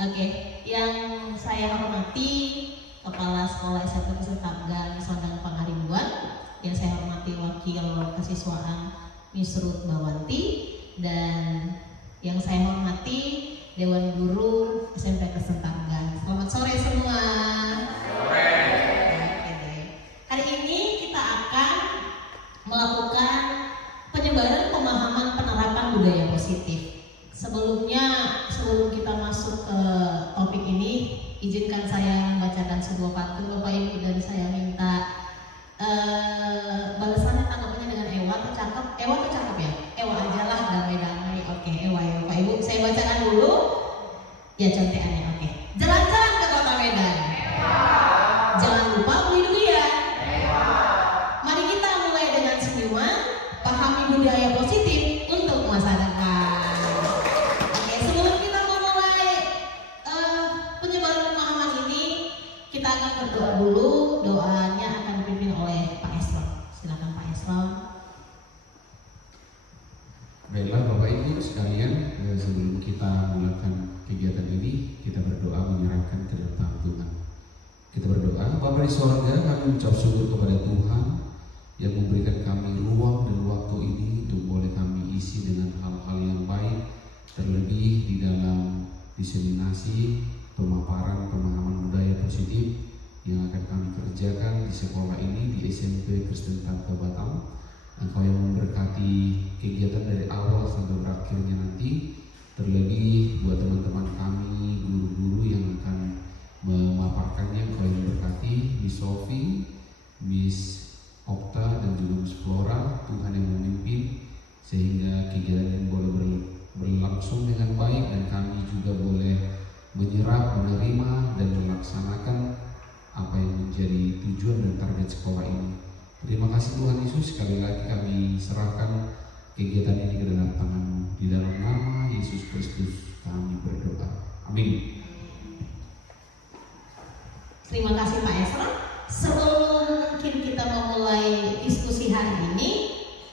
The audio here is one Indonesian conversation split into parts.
Oke, yang saya hormati Kepala Sekolah SMP Kristen Tangga Sondang Pangaribuan, yang saya hormati Wakil Kesiswaan Miss Ruth Bawanti, dan yang saya hormati Dewan Guru SMP Kristen Tangga. Selamat sore semua. Sore. Oke. Hari ini kita akan melakukan penyebaran pemahaman penerapan budaya positif. Sebelum kita masuk ke topik ini, izinkan saya membacakan sebuah pantun Bapak Ibu, dan saya minta balasannya tanggapannya dengan Ewa tuh cakep. Ewa tuh cakep ya? Ewa aja lah, damai-damai. Oke, Ewa ya Bapak Ibu. Saya bacakan dulu ya contekannya. Oke. Jalan-jalan ke Kota Medan. Ewa. Jangan lupa beli durian. Ewa. Mari kita mulai dengan senyuman, pahami budaya positif untuk masa depan. Oke, sebelum kita memulai penyebaran pemahaman ini, kita akan berdoa dulu. Doanya akan dipimpin oleh Pak Eslam. Silakan Pak Eslam. Baiklah Bapak Ibu sekalian, sebelum kita melakukan kegiatan ini, kita berdoa menyerahkan ke dalam Tuhan. Kita berdoa, Bapa di sorga, kami ucap syukur kepada Tuhan yang memberikan kami ruang dan waktu ini untuk boleh kami isi dengan hal-hal yang baik, terlebih di dalam diseminasi pemaparan pemahaman budaya positif yang akan kami kerjakan di sekolah ini di SMP Kristen Tangga Batam. Engkau yang memberkati kegiatan dari awal sampai berakhirnya nanti, terlebih buat teman-teman kami, guru-guru yang akan memaparkannya. Engkau yang memberkati Miss Sophie, Miss Okta, dan juga Miss Flora. Tuhan yang memimpin sehingga kegiatan ini boleh berlangsung dengan baik, dan kami juga boleh menyerap, menerima, dan melaksanakan apa yang menjadi tujuan dan target sekolah ini. Terima kasih Tuhan Yesus, sekali lagi kami serahkan kegiatan ini ke dalam tangan-Mu. Di dalam nama Yesus Kristus kami berdoa. Amin. Terima kasih Pak Esra. Sebelum mungkin kita memulai diskusi hari ini,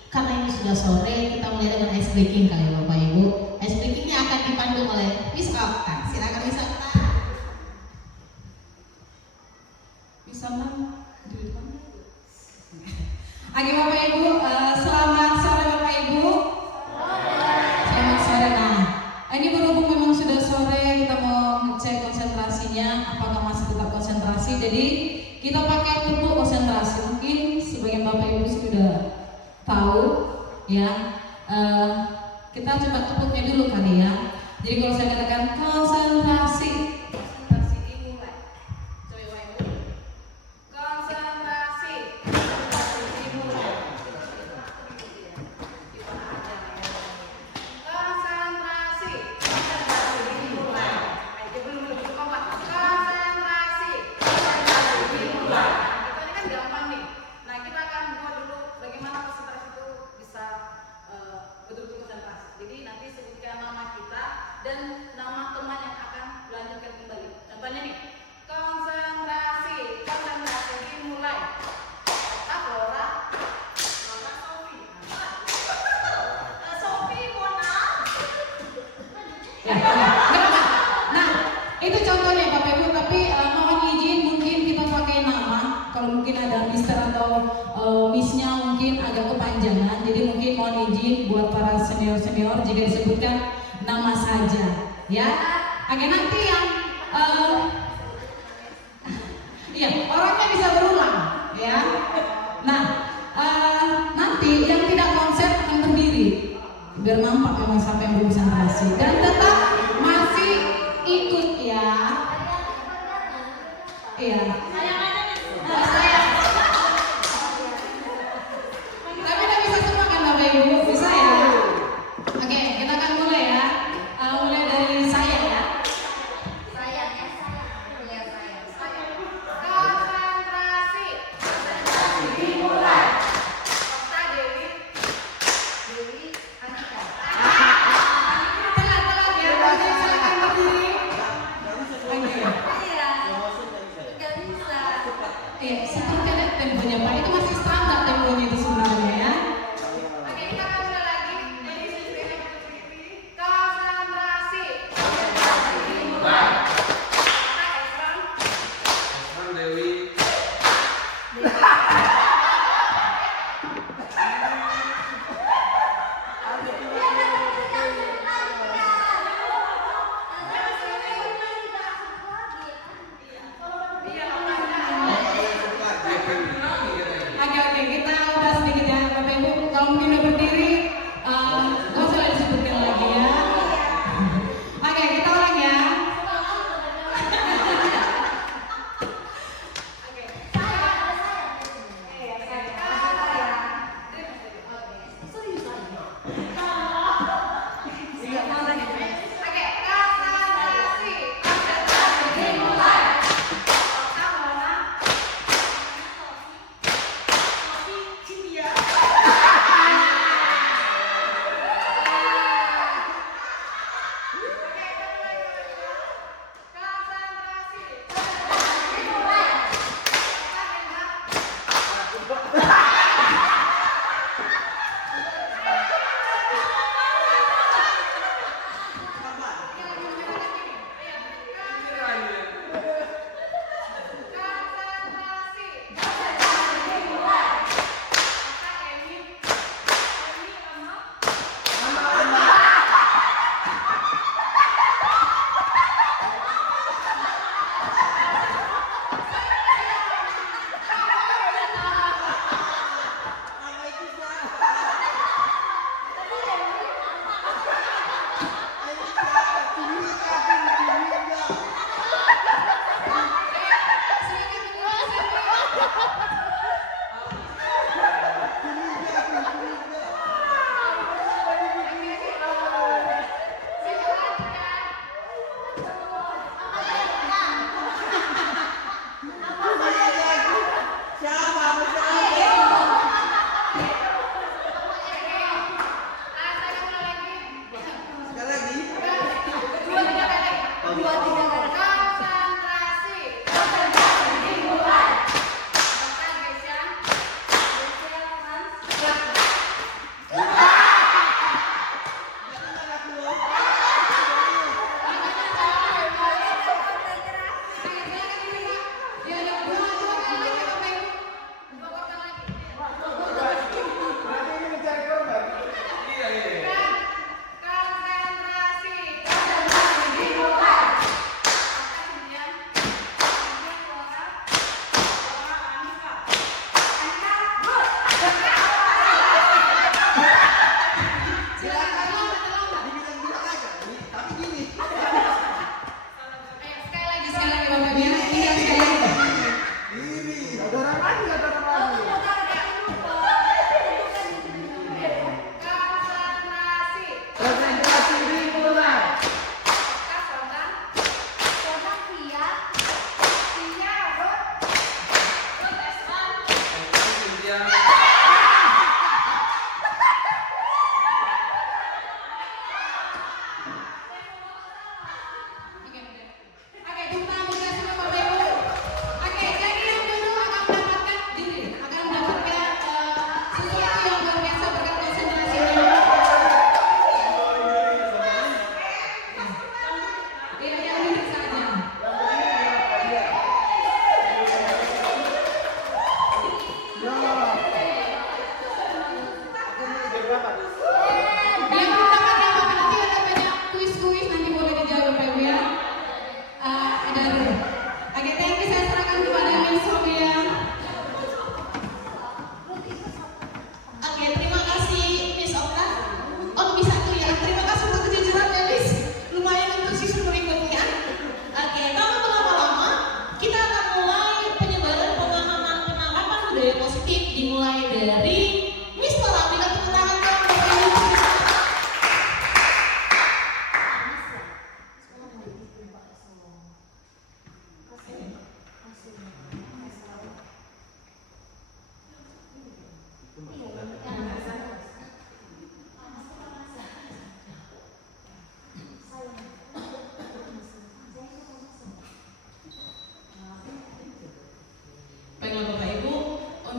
karena ini sudah sore, kita mulai dengan ice breaking kali Bapak Ibu. Ice breakingnya akan dipandu oleh Miss Okta. Silakan Miss Okta. Bisa mana? Oke Bapak Ibu, selamat sore Bapak Ibu. Selamat sore. Nah, ini berhubung memang sudah sore, kita mau ngecek konsentrasinya, apakah masih tetap konsentrasi. Jadi kita pakai pupuk konsentrasi. Mungkin sebagian Bapak Ibu sudah tahu, ya. Kita coba tepuknya dulu kali ya. Jadi kalau saya katakan konsentrasi, dimulai. Coba Bapak Ibu. Konsentrasi. Dan nama teman yang akan melanjutkan kembali. Contohnya nih, konsentrasi dimulai. Flora, Mama Sophie. Sophie Mona. Nah, itu contohnya Bapak Ibu. Tapi mohon izin, mungkin kita pakai nama. Kalau mungkin ada Mister atau Missnya mungkin agak kepanjangan. Jadi mungkin mohon izin buat para senior-senior jika disebutkan nama saja, ya. Oke, nanti yang orangnya bisa berulang, ya. Nah, nanti yang tidak konsen akan berdiri biar nampak memang sampai yang konsentrasi dan tetap masih ikut, ya. Iya. Tapi udah bisa semua kan Bapak Ibu? Bisa ya? Oke, kita akan mulai ya. Mulai dari saya ya. Konsentrasi dimulai. Okta, Dewi, Andika. Telat ya.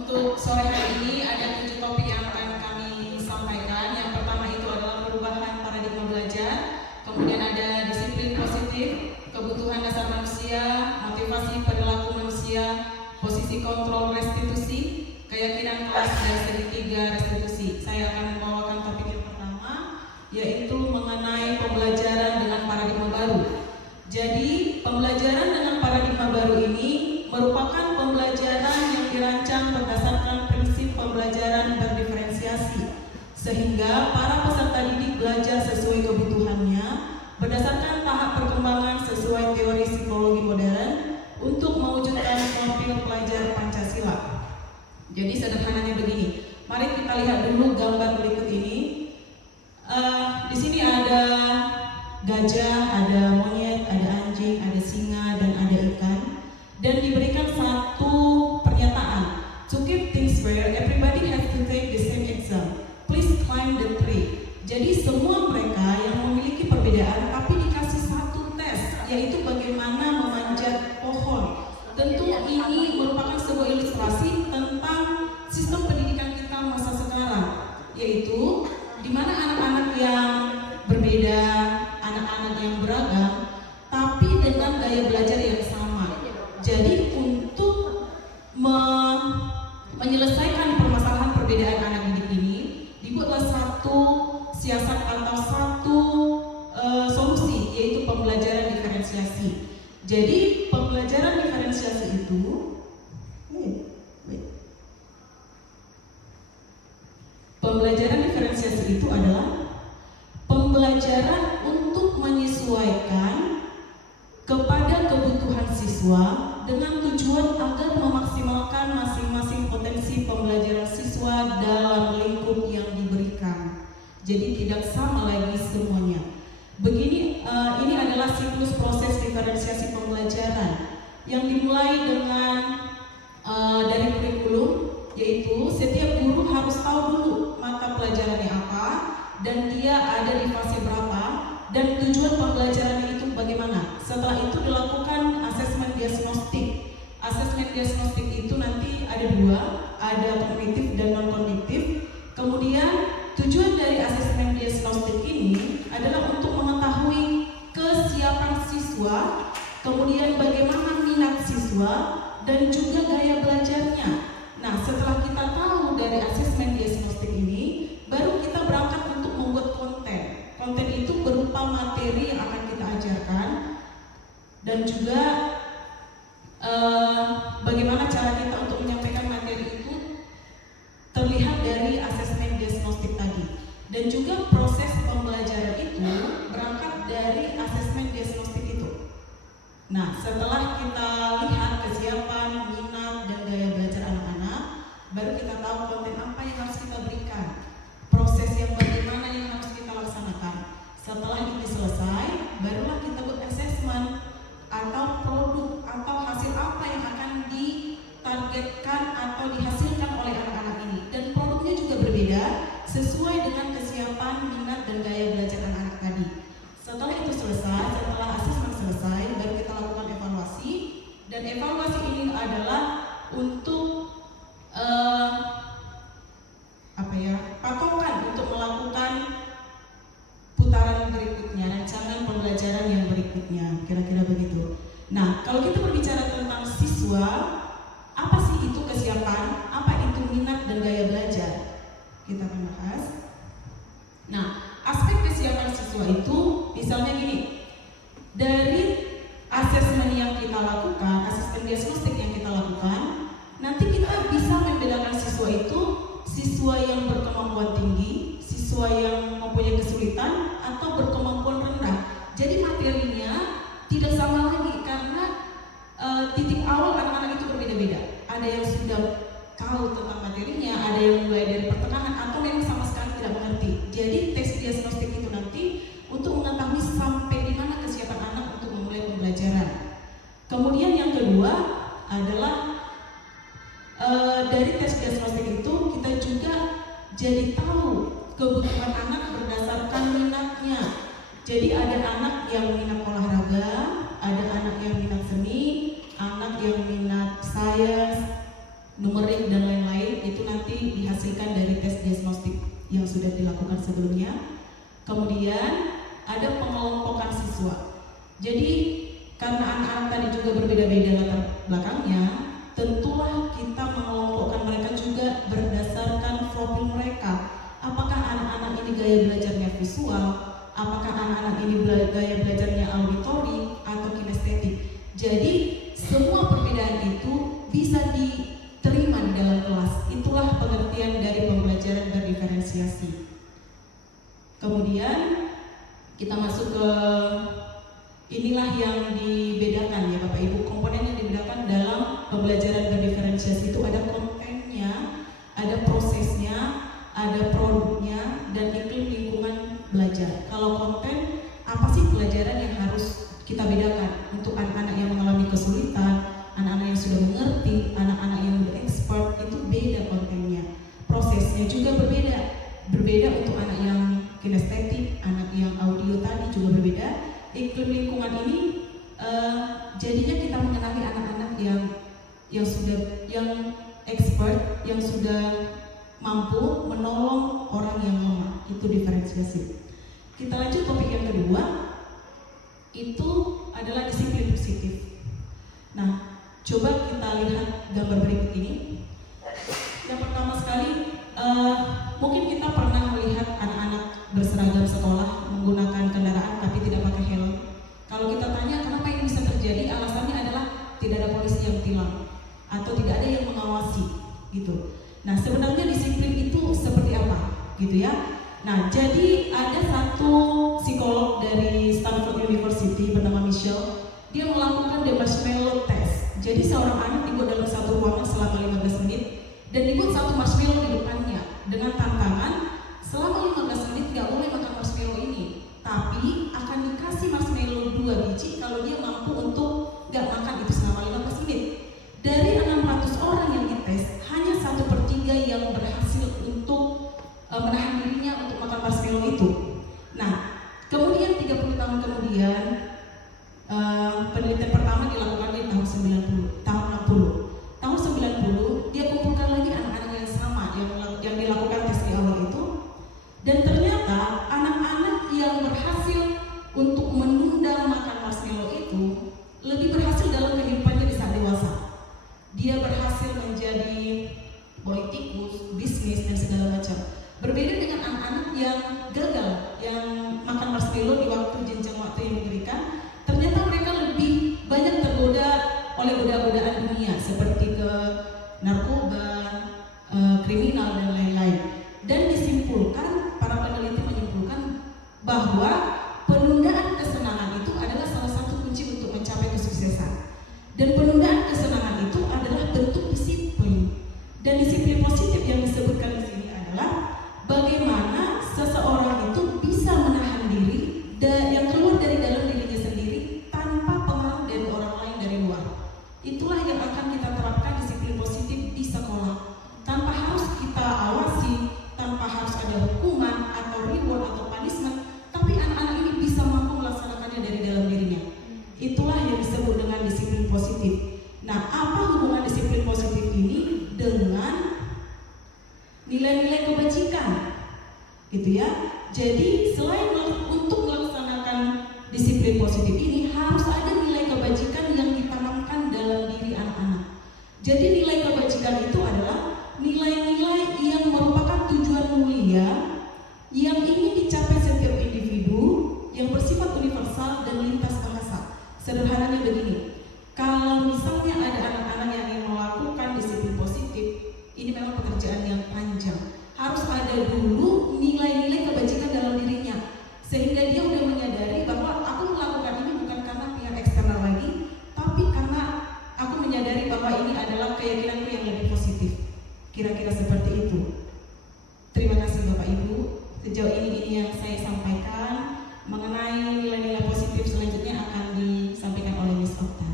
Untuk sore hari ini ada 7 topik yang akan kami sampaikan. Yang pertama itu adalah perubahan paradigma belajar, kemudian ada disiplin positif, kebutuhan dasar manusia, motivasi perilaku manusia, posisi kontrol restitusi, keyakinan kelas, dan segitiga restitusi. Saya akan membawakan topik yang pertama, yaitu mengenai pembelajaran dengan paradigma baru. Jadi, pembelajaran dengan paradigma baru ini merupakan pembelajaran yang dirancang berdasarkan prinsip pembelajaran berdiferensiasi, sehingga para peserta didik belajar sesuai kebutuhannya berdasarkan tahap perkembangan sesuai teori psikologi modern untuk mewujudkan profil pelajar Pancasila. Jadi sederhananya begini, mari kita lihat dulu gambar berikut ini. Di sini ada gajah, ada monyet, ada anjing, ada singa, dan ada ikan. Dan diberikan satu pernyataan, to keep things fair, everybody has to take the same exam. Please climb the tree. Jadi semua mereka yang memiliki perbedaan tapi dikasih satu tes, yaitu bagaimana memanjat pohon. Tentu ini merupakan sebuah ilustrasi tentang sistem pendidikan kita masa sekarang, yaitu di mana anak-anak yang berbeda, anak-anak yang beragam, tapi dengan gaya belajar yang sama. Jadi untuk menyelesaikan permasalahan perbedaan anak didik ini, dibuatlah satu siasat atau satu solusi, yaitu pembelajaran diferensiasi. Jadi pembelajaran diferensiasi itu adalah pembelajaran untuk menyesuaikan kepada kebutuhan siswa dengan tujuan agar memaksimalkan masing-masing potensi pembelajaran siswa dalam lingkup yang diberikan. Jadi tidak sama lagi semuanya. Begini, ini adalah siklus proses diferensiasi pembelajaran yang dimulai dengan dari kurikulum, yaitu setiap guru harus tahu dulu mata pelajarannya apa dan dia ada di fase berapa dan tujuan pembelajarannya itu bagaimana. siswa, kemudian bagaimana minat siswa, dan juga gaya belajarnya. Nah, setelah kita tahu dari asesmen diagnostik ini, baru kita berangkat untuk membuat konten. Konten itu berupa materi yang akan kita ajarkan, dan juga bagaimana cara kita untuk menyampaikan materi itu terlihat dari asesmen diagnostik tadi. Dan juga proses pembelajaran itu berangkat dari asesmen diagnostik itu. Nah, setelah kita lihat kesiapan, minat, dan gaya belajar anak-anak, baru kita tahu konten apa yang harus kita berikan, proses yang bagaimana yang harus kita laksanakan. Setelah ini selesai, barulah kita buat assessment atau produk atau hasil apa yang akan ditargetkan atau dihasilkan oleh anak-anak ini. Dan produknya juga berbeda sesuai dengan kesiapan, minat, dan gaya belajar anak-anak tadi. Setelah itu selesai, setelah asesmen selesai, baru kita lakukan evaluasi. Dan evaluasi ini adalah untuk patokan untuk melakukan putaran berikutnya, rancangan pembelajaran yang berikutnya, kira-kira begitu. Nah, kalau kita berbicara tentang siswa, apa sih itu kesiapan, apa itu minat dan gaya belajar? Kita akan bahas. Nah, aspek kesiapan siswa itu misalnya gini, dari asesmen yang kita lakukan, asesmen diagnostik yang kita lakukan, nanti kita bisa membedakan siswa itu siswa yang berkemampuan tinggi, siswa yang mempunyai kesulitan, atau berkemampuan rendah. Jadi materinya tidak sama lagi karena titik awal anak-anak itu berbeda-beda. Ada yang sudah tahu tentang materinya, ada yang mulai dari pertengahan, atau memang sama sekali tidak mengerti. Jadi tes diagnostik itu nanti untuk mengetahui sampai di mana kesiapan anak untuk memulai pembelajaran. Kemudian yang kedua adalah dari tes diagnostik itu kita juga jadi tahu kebutuhan anak berdasarkan minatnya. Jadi ada anak yang minat olahraga, ada anak yang minat seni, anak yang minat sains, numerik, dan lain-lain. Itu nanti dihasilkan dari tes diagnostik yang sudah dilakukan sebelumnya. Kemudian ada pengelompokan siswa. Jadi karena anak-anak tadi juga berbeda-beda latar belakangnya, tentulah kita mengelompokkan mereka juga berdasarkan profil mereka. Apakah anak-anak ini gaya belajarnya visual, apakah anak-anak ini gaya belajarnya auditori atau kinestetik. Jadi semua perbedaan itu bisa diterima di dalam kelas. Itulah pengertian dari pembelajaran berdiferensiasi. Kemudian kita masuk ke inilah yang dibedakan ya Bapak Ibu. Komponen yang dibedakan dalam pembelajaran berdiferensiasi itu ada kontennya, ada prosesnya, ada produknya, dan iklim lingkungan belajar. Kalau konten, apa sih pelajaran yang harus kita bedakan untuk anak-anak yang mengalami kesulitan, anak-anak yang sudah mengerti, anak-anak yang sudah expert, itu beda kontennya. Prosesnya juga berbeda untuk anak yang kinestetik, anak yang audio tadi juga berbeda. Iklim lingkungan ini jadinya kita mengenali anak-anak yang sudah expert, yang sudah mampu menolong orang yang lemah. Itu diferensiasi. Kita lanjut topik yang kedua, itu adalah disiplin positif. Nah, coba kita lihat gambar berikut ini. Yang pertama sekali, mungkin kita pernah melihat anak-anak berseragam sekolah menggunakan kendaraan tapi tidak pakai helm. Kalau kita tanya kenapa ini bisa terjadi, alasannya adalah tidak ada polisi yang tilang atau tidak ada yang mengawasi, gitu. Nah, sebenarnya disiplin itu seperti apa, gitu ya? Nah, jadi ada satu psikolog dari Stanford University bernama Michelle. Dia melakukan the marshmallow test. Jadi seorang anak dibuat dalam satu ruangan selama 15 menit dan dibuat satu marshmallow di depannya dengan tantangan selama 15 menit nggak boleh makan marshmallow ini, tapi akan dikasih marshmallow 2 biji kalau dia mampu untuk nggak makan itu selama 15 menit. Dari 600 orang yang dites, hanya 1/3 yang berhasil untuk menahan dirinya untuk makan marshmallow itu. Nah, kemudian 30 tahun kemudian penelitian pertama dilakukan di tahun 60. Tahun 90 dia kumpulkan lagi anak-anak yang sama yang dilakukan tes di awal itu, dan ternyata anak-anak yang berhasil untuk menunda makan marshmallow itu oleh godaan-godaan dunia seperti ke narkoba, kriminal dan lain-lain. Dan disimpulkan, para peneliti menyimpulkan bahwa penundaan kesenangan itu adalah salah satu kunci untuk mencapai kesuksesan. Dan penundaan kesenangan itu adalah bentuk disiplin. Dan disiplin positif yang disebutkan di sini adalah bagaimana seseorang itu bisa menahan diri yang keluar dari dalam dirinya sendiri tanpa pengaruh dari orang lain dari luar. Itulah yang akan kita terapkan disiplin positif di sekolah. Tanpa harus kita awasi, tanpa harus ada hukuman atau reward atau punishment, tapi anak-anak ini bisa mampu melaksanakannya dari dalam dirinya. Itulah yang disebut dengan disiplin positif. Nah, apa hubungan disiplin positif ini dengan nilai-nilai kebajikan? Gitu ya. Jadi selain untuk melaksanakan disiplin positif ini harus ada nilai kebajikan yang ditanamkan dalam diri anak-anak. Jadi nilai kebajikan itu adalah nilai-nilai yang merupakan tujuan mulia yang ingin dicapai setiap individu yang bersifat universal dan lintas bahasa. Sederhananya begini, kalau misalnya ada anak-anak yang ingin melakukan disiplin positif, ini memang pekerjaan yang panjang. Harus ada dulu nilai-nilai kebajikan dalam dirinya, sehingga dia udah menyadari bahwa aku melakukan ini bukan karena pihak eksternal lagi, tapi karena aku menyadari bahwa ini adalah keyakinanku yang lebih positif. Kira-kira seperti itu. Terima kasih Bapak Ibu. Sejauh ini yang saya sampaikan mengenai nilai-nilai positif. Selanjutnya akan disampaikan oleh Miss Okta.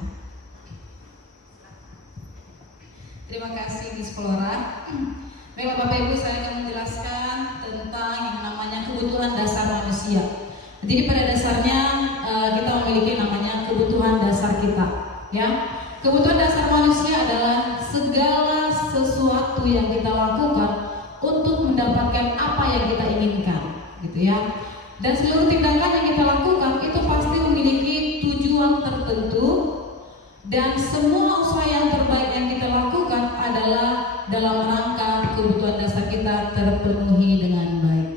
Terima kasih Miss Flora. Baiklah Bapak Ibu, saya akan menjelaskan tentang yang namanya kebutuhan dasar manusia. Jadi pada dasarnya kita memiliki namanya kebutuhan dasar kita, ya. Kebutuhan dasar manusia adalah segala sesuatu yang kita lakukan untuk mendapatkan apa yang kita inginkan, gitu ya. Dan seluruh tindakan yang kita lakukan itu pasti memiliki tujuan tertentu, dan semua usaha yang terbaik yang kita lakukan adalah dalam rangka kebutuhan dasar kita terpenuhi dengan baik.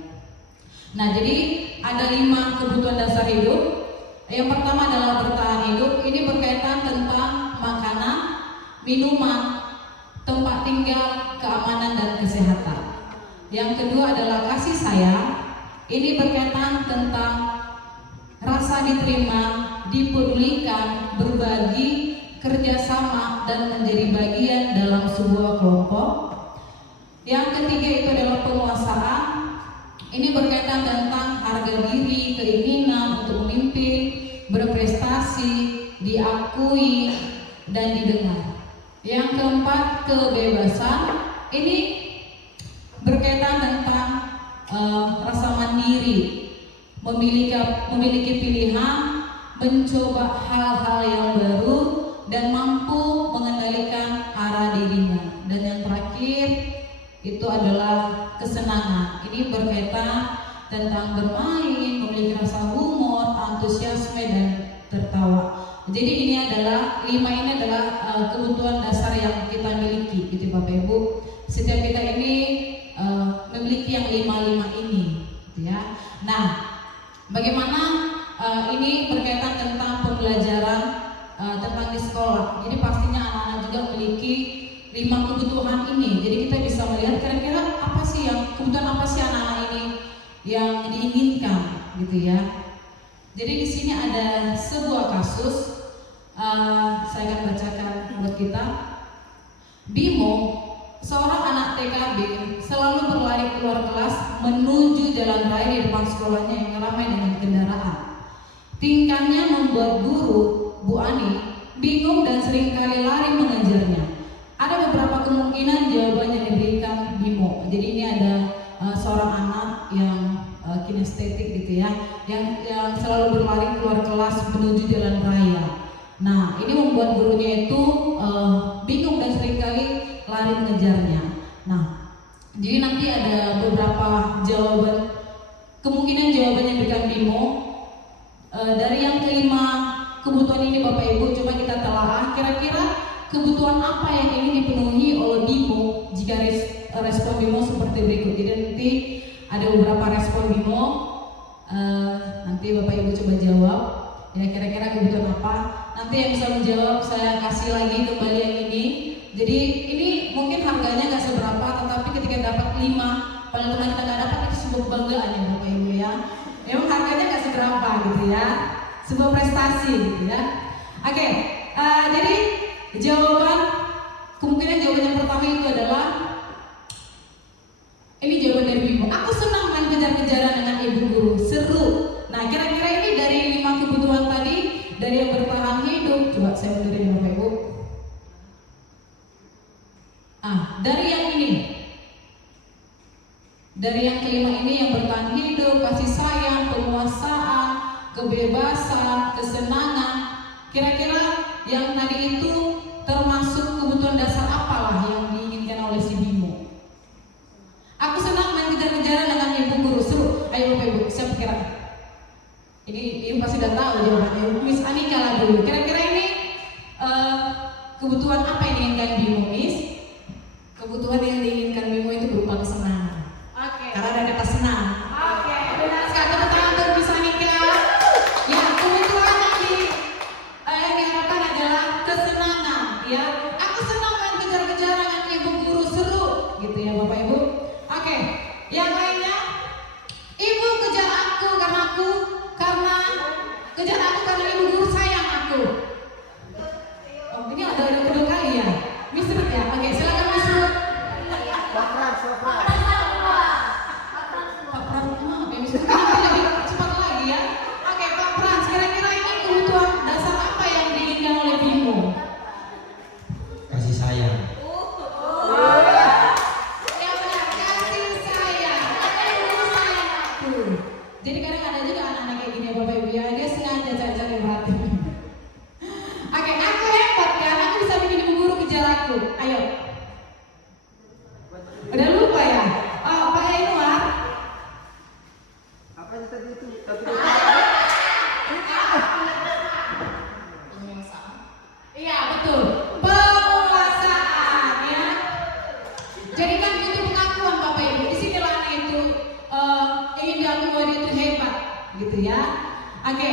Nah, jadi ada 5 kebutuhan dasar hidup. Yang pertama adalah bertahan hidup. Ini berkaitan tentang makanan, minuman, tempat tinggal, keamanan dan kesehatan. Yang kedua adalah kasih sayang. Ini berkaitan tentang rasa diterima, dipedulikan, berbagi, kerjasama dan menjadi bagian dalam sebuah kelompok. Yang ketiga itu adalah penguasaan. Ini berkaitan tentang harga diri, keinginan untuk memimpin, berprestasi, diakui dan didengar. Yang keempat, kebebasan. Ini berkaitan tentang rasa mandiri, memiliki pilihan, mencoba hal-hal yang baru dan mampu mengendalikan arah dirinya. Dan yang terakhir itu adalah kesenangan. Ini berkaitan tentang bermain, memiliki rasa humor, antusiasme dan tertawa. Jadi ini adalah 5 ini adalah kebutuhan dasar yang kita miliki, gitu Bapak Ibu. Setiap kita ini memiliki yang 5 ini, gitu ya. Nah, bagaimana ini berkaitan tentang pembelajaran tentang di sekolah. Jadi pastinya anak-anak juga memiliki 5 kebutuhan ini. Jadi kita bisa melihat kira-kira apa sih kebutuhan apa sih anak-anak ini yang diinginkan, gitu ya. Jadi di sini ada sebuah kasus, saya akan bacakan buat kita. Bimo, seorang anak TKB, selalu berlari keluar kelas menuju jalan raya di depan sekolahnya yang ramai dengan kendaraan. Tingkahnya membuat guru, Bu Ani, bingung dan seringkali lari mengejarnya. Ada beberapa kemungkinan jawaban yang diberikan Bimo. Jadi ini ada seorang anak yang kinestetik gitu ya, yang selalu berlari keluar kelas menuju jalan raya. Nah, ini membuat gurunya itu bingung dan seringkali lari mengejarnya. Nah, jadi nanti ada beberapa kemungkinan jawaban yang diberikan Bimo. Dari yang kelima kebutuhan ini Bapak Ibu, coba kita telah kira-kira kebutuhan apa yang ingin dipenuhi oleh Bimo jika respon Bimo seperti berikut. Jadi nanti ada beberapa respon Bimo, nanti Bapak Ibu coba jawab ya, kira-kira kebutuhan apa. nanti yang bisa menjawab saya kasih lagi kembali yang ini. Jadi ini mungkin harganya nggak seberapa, tetapi ketika dapat 5, pada teman kita nggak dapat, itu sebuah kebanggaan ya Bapak Ibu ya. Memang harganya nggak seberapa gitu ya, sebuah prestasi gitu ya. Oke, jadi kemungkinan jawaban yang pertama itu adalah ini jawaban dari Ibu. Aku senang main kejar-kejaran dengan ibu guru, seru. Nah, kira-kira ini dari 5 kebutuhan tadi, dari yang bertahan hidup, coba saya mundurin Bapak Ibu. Dari yang ini, dari yang kelima ini, yang bertahan hidup, kasih sayang, penguasaan, kebebasan, kesenangan. Kira-kira yang tadi itu termasuk kebutuhan dasar apalah yang diinginkan oleh si Bimo? Aku senang main kejar-kejaran dengan ibu guru, seru. Ayo Bapak Ibu, siapa kira? Ini pasti udah tahu jawabannya. Miss Anika lah dulu. Kira-kira ini kebutuhan apa yang diinginkan Bimo, Miss? Kebutuhan yang diinginkan Bimo itu berupa kesenangan. Oke. Karena ada kata senang. Oke. Benar sekali. Tepuk tangan untuk Miss Anika. Ya, kebutuhan yang diharapkan adalah kesenangan. Ya, aku senang main kejar-kejaran dengan ibu guru, seru. Gitu ya Bapak Ibu. Oke. Yang lainnya, ibu kejar aku karena ibu guru sayang aku. Oh, ini ada kedua kali ya. Miss Ruth ya. Oke, silakan Miss Ruth. Pak Pran, maaf ya Miss Ruth. Lebih cepat lagi ya. Oke, Pak Pran, kira-kira ini kebutuhan dasar apa yang diinginkan oleh Bimo? Kasih sayang. Yang benar, kasih sayang. Ibu sayang aku. Jadi kadang ada juga anak-anak kayak gini ya Bapak Ibu ya, dia sengaja cari-cari hati. Oke, aku hebat kan, aku bisa bikin ibu guru kejar aku. Ayo. Udah lupa ya? Oh, Pak Yanuar. Apa tadi itu? Iya betul, penguasaan ya. Jadi kan butuh pengakuan Bapak Ibu. Disinilah anak itu ingin diakui bahwa dia itu hebat, gitu ya. Oke,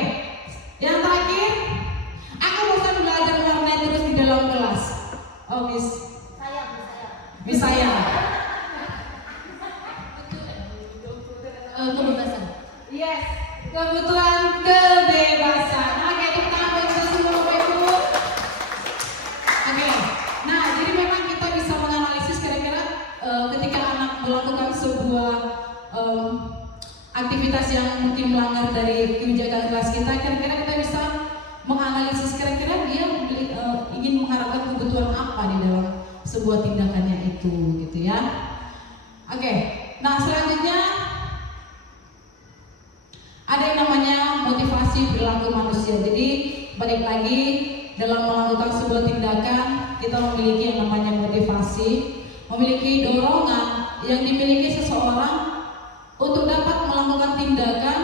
yang terakhir, aku bosan belajar mewarnai terus di dalam kelas. Oh Miss saya. Kebebasan. Yes, kebutuhan kebebasan. Oke, tepuk tangan buat kita semua Bapak Ibu. Oke, nah jadi memang kita bisa menganalisis kira-kira ketika anak melakukan sebuah aktivitas yang mungkin melanggar dari kebijakan kelas kita, kira-kira kita bisa menganalisis kira-kira dia ingin mengharapkan kebutuhan apa di dalam sebuah tindakannya itu, gitu ya. Oke, nah selanjutnya ada yang namanya motivasi perilaku manusia. Jadi balik lagi, dalam melakukan sebuah tindakan kita memiliki yang namanya motivasi, memiliki dorongan yang dimiliki seseorang untuk dapat melakukan tindakan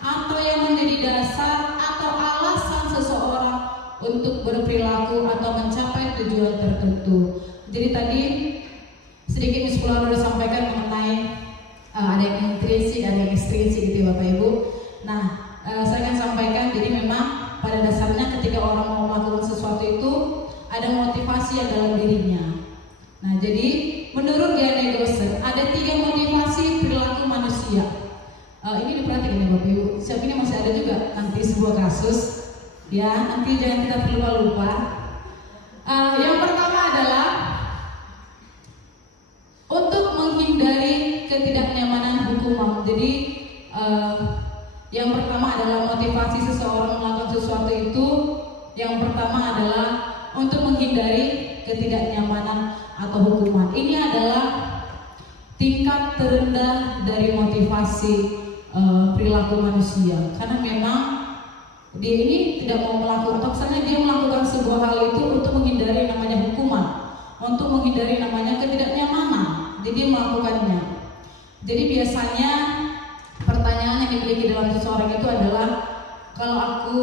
atau yang menjadi dasar atau alasan seseorang untuk berperilaku atau mencapai tujuan tertentu. Jadi tadi sedikit Miss Pulau sudah sampaikan mengenai ada yang intrinsik, ada yang ekstrinsik gitu Bapak Ibu. Nah, saya akan sampaikan, jadi memang pada dasarnya ketika orang mau melakukan sesuatu itu ada motivasi yang dalam dirinya. Nah, jadi menurut Diane Gosser ada 3 motivasi perilaku manusia. Ini diperhatikan ya Bapak Ibu. Siap ini masih ada juga nanti sebuah kasus. Ya, nanti jangan kita lupa. Yang pertama adalah untuk menghindari ketidaknyamanan hukuman. Jadi yang pertama adalah motivasi seseorang melakukan sesuatu itu, yang pertama adalah untuk menghindari ketidaknyamanan atau hukuman. Ini adalah tingkat terendah dari motivasi perilaku manusia, karena memang dia ini tidak mau melakukan, atau misalnya dia melakukan sebuah hal itu untuk menghindari namanya hukuman, untuk menghindari namanya ketidaknyamanan, jadi dia melakukannya. Jadi biasanya pertanyaan yang dimiliki dalam seseorang itu adalah, kalau aku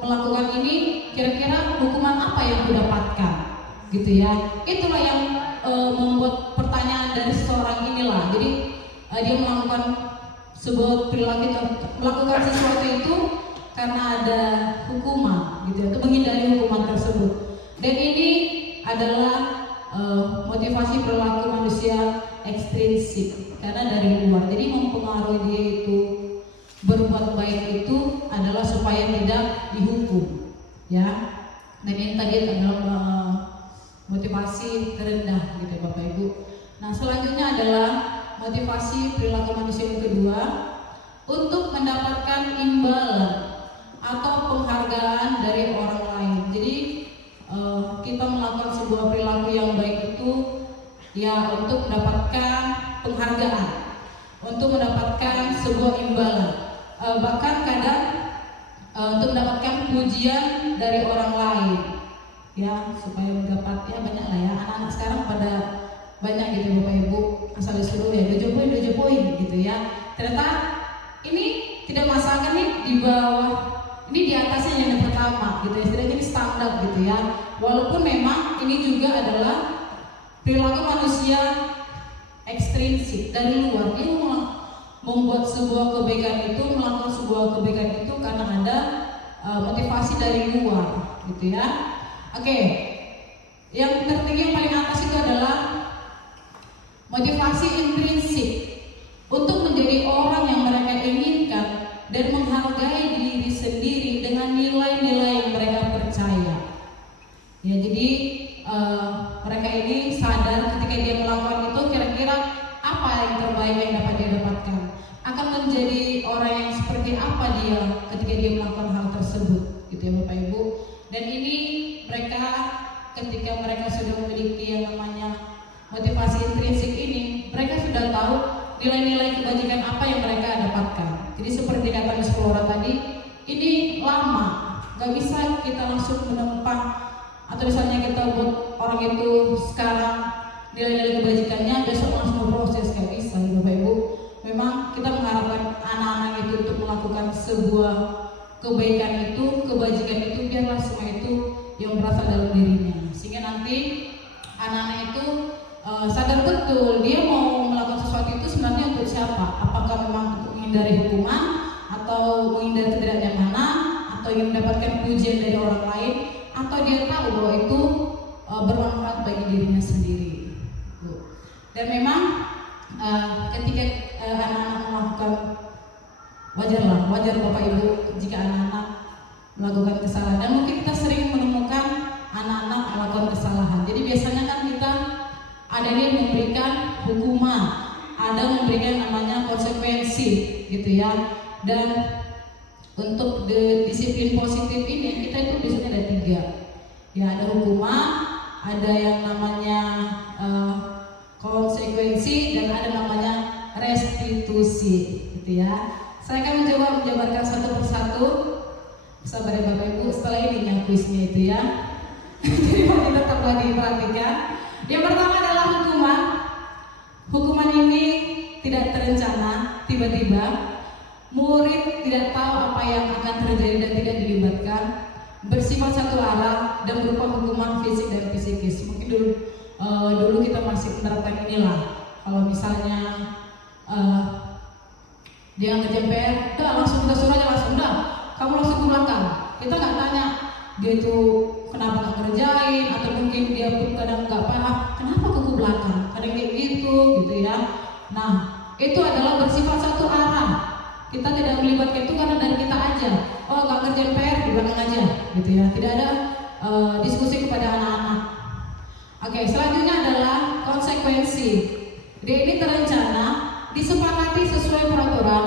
melakukan ini, kira-kira hukuman apa yang aku dapatkan, gitu ya. Itulah yang membuat pertanyaan dari seseorang inilah. Jadi dia melakukan sebuah perilaku, melakukan sesuatu itu karena ada hukuman, gitu ya, untuk menghindari ya. Dan ini tadi adalah motivasi terendah gitu ya Bapak Ibu. Nah selanjutnya adalah motivasi perilaku manusia yang kedua, untuk mendapatkan imbalan atau penghargaan dari orang lain. Jadi kita melakukan sebuah perilaku yang baik itu ya untuk mendapatkan penghargaan, untuk mendapatkan sebuah imbalan, bahkan kadang untuk mendapatkan pujian dari orang lain, ya supaya mendapat ya banyak lah ya anak-anak sekarang pada banyak gitu Bapak Ibu, asal disuruh ya dojo poin gitu ya. Ternyata ini tidak masalah nih di bawah, ini di atasnya yang pertama gitu ya, setidaknya ini standar gitu ya. Walaupun memang ini juga adalah perilaku manusia ekstrinsik dari luar, dia membuat sebuah kebaikan itu, melakukan sebuah kebaikan itu karena ada motivasi dari luar gitu ya. Oke, yang tertinggi yang paling atas itu adalah motivasi intrinsik, untuk menjadi orang yang mereka inginkan dan menghargai diri sendiri dengan nilai-nilai yang mereka percaya. Ya, jadi mereka ini sadar ketika dia melakukan itu kira-kira apa yang terbaik yang dapat dia dapatkan, akan menjadi orang yang seperti apa dia ketika dia melakukan hal tersebut, gitu ya Bapak Ibu. Dan ini mereka ketika mereka sudah memiliki yang namanya motivasi intrinsik ini, mereka sudah tahu nilai-nilai kebajikan apa yang mereka dapatkan. Jadi seperti kata Miss Flora tadi, ini lama, gak bisa kita langsung menempah. Atau misalnya kita buat orang itu sekarang nilai-nilai kebajikannya, besok langsung berproses, gak bisa Bapak Ibu. Memang kita mengharapkan anak-anak itu untuk melakukan sebuah kebaikan itu, kebajikan itu, biarlah semua itu yang berasal dalam dirinya, sehingga nanti anak-anak itu sadar betul dia mau melakukan sesuatu itu sebenarnya untuk siapa? Apakah memang untuk menghindari hukuman, atau menghindari ketidaknyamanan, atau ingin mendapatkan pujian dari orang lain, atau dia tahu bahwa itu bermanfaat bagi dirinya sendiri. Dan memang ketika anak-anak melakukan, wajar Bapak Ibu jika anak-anak melakukan kesalahan. Dan mungkin kita sering menemukan anak-anak melakukan kesalahan. Jadi biasanya kan kita ada yang memberikan hukuman, ada memberikan namanya konsekuensi gitu ya. Dan untuk disiplin positif ini kita itu biasanya ada 3. Ya, ada hukuman, ada yang namanya konsekuensi, dan ada namanya restitusi gitu ya. Saya akan mencoba menjabarkan satu persatu. Sabar ya Bapak Ibu, setelah ini yang kuisnya itu ya. Jadi mari tetaplah diperhatikan. Yang pertama adalah hukuman. Hukuman ini tidak terencana, tiba-tiba. Murid tidak tahu apa yang akan terjadi dan tidak dilibatkan. Bersifat satu arah dan berupa hukuman fisik dan psikis. Mungkin dulu kita masih menerapkan inilah. Kalau misalnya dia ngerjain PR, udah langsung kita suruh aja, langsung udah kamu langsung ke belakang. Kita nggak tanya dia itu kenapa nggak ngerjain, atau mungkin dia pun kadang nggak paham kenapa ke belakang, kadang kayak gitu ya. Nah, itu adalah bersifat satu arah. Kita tidak melibatkan itu karena dari kita aja. Oh, nggak ngerjain PR di belakang aja, gitu ya. Tidak ada diskusi kepada anak-anak. Oke, selanjutnya adalah konsekuensi. Dia ini terencana, disepakati sesuai peraturan,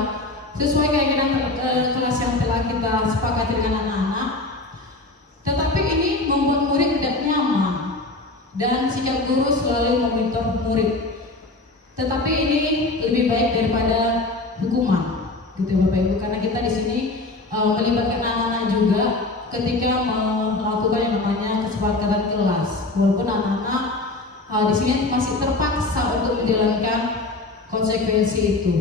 sesuai keinginan kelas yang telah kita sepakati dengan anak-anak. Tetapi ini membuat murid tidak nyaman, dan sikap guru selalu memonitor murid. Tetapi ini lebih baik daripada hukuman, gitu Bapak Ibu, karena kita di sini melibatkan anak-anak juga ketika melakukan yang namanya kesepakatan kelas. Walaupun anak-anak di sini masih terpaksa untuk menjalankan konsekuensi itu.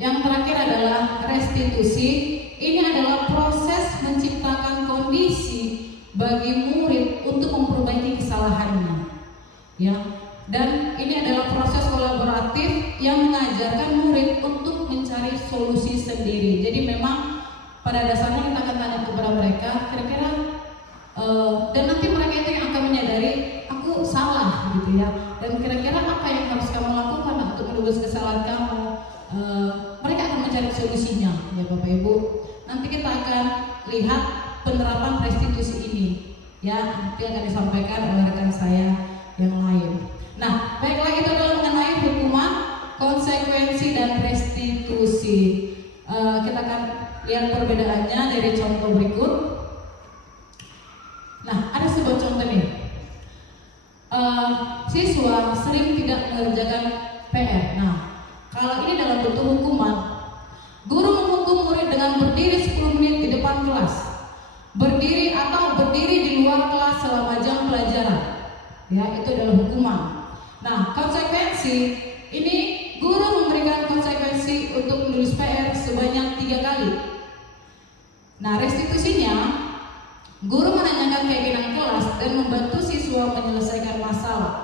Yang terakhir adalah restitusi. Ini adalah proses menciptakan kondisi bagi murid untuk memperbaiki kesalahannya. Ya. Dan ini adalah proses kolaboratif yang mengajarkan murid untuk mencari solusi sendiri. Jadi memang pada dasarnya kita akan tanya kepada mereka, kira-kira dan nanti mereka itu yang akan menyadari aku salah gitu ya. Dan kira-kira apa yang harus kamu lakukan untuk menebus kesalahan kamu. Mereka akan mencari solusinya ya Bapak Ibu. Nanti kita akan lihat penerapan restitusi ini. Ya, nanti akan disampaikan oleh rekan saya yang lain. Nah, baiklah, itu adalah mengenai hukuman, konsekuensi, dan restitusi. Kita akan lihat perbedaannya dari contoh berikut. Nah, ada sebuah contoh nih. Siswa sering tidak mengerjakan PR. Nah, kalau ini dalam bentuk hukuman, guru menghukum murid dengan berdiri 10 menit di depan kelas, berdiri atau berdiri di luar kelas selama jam pelajaran. Ya, itu adalah hukuman. Nah, konsekuensi ini, guru memberikan konsekuensi untuk menulis PR sebanyak 3 kali. Nah, restitusinya, guru menanyakan keinginan kelas dan membantu siswa menyelesaikan masalah.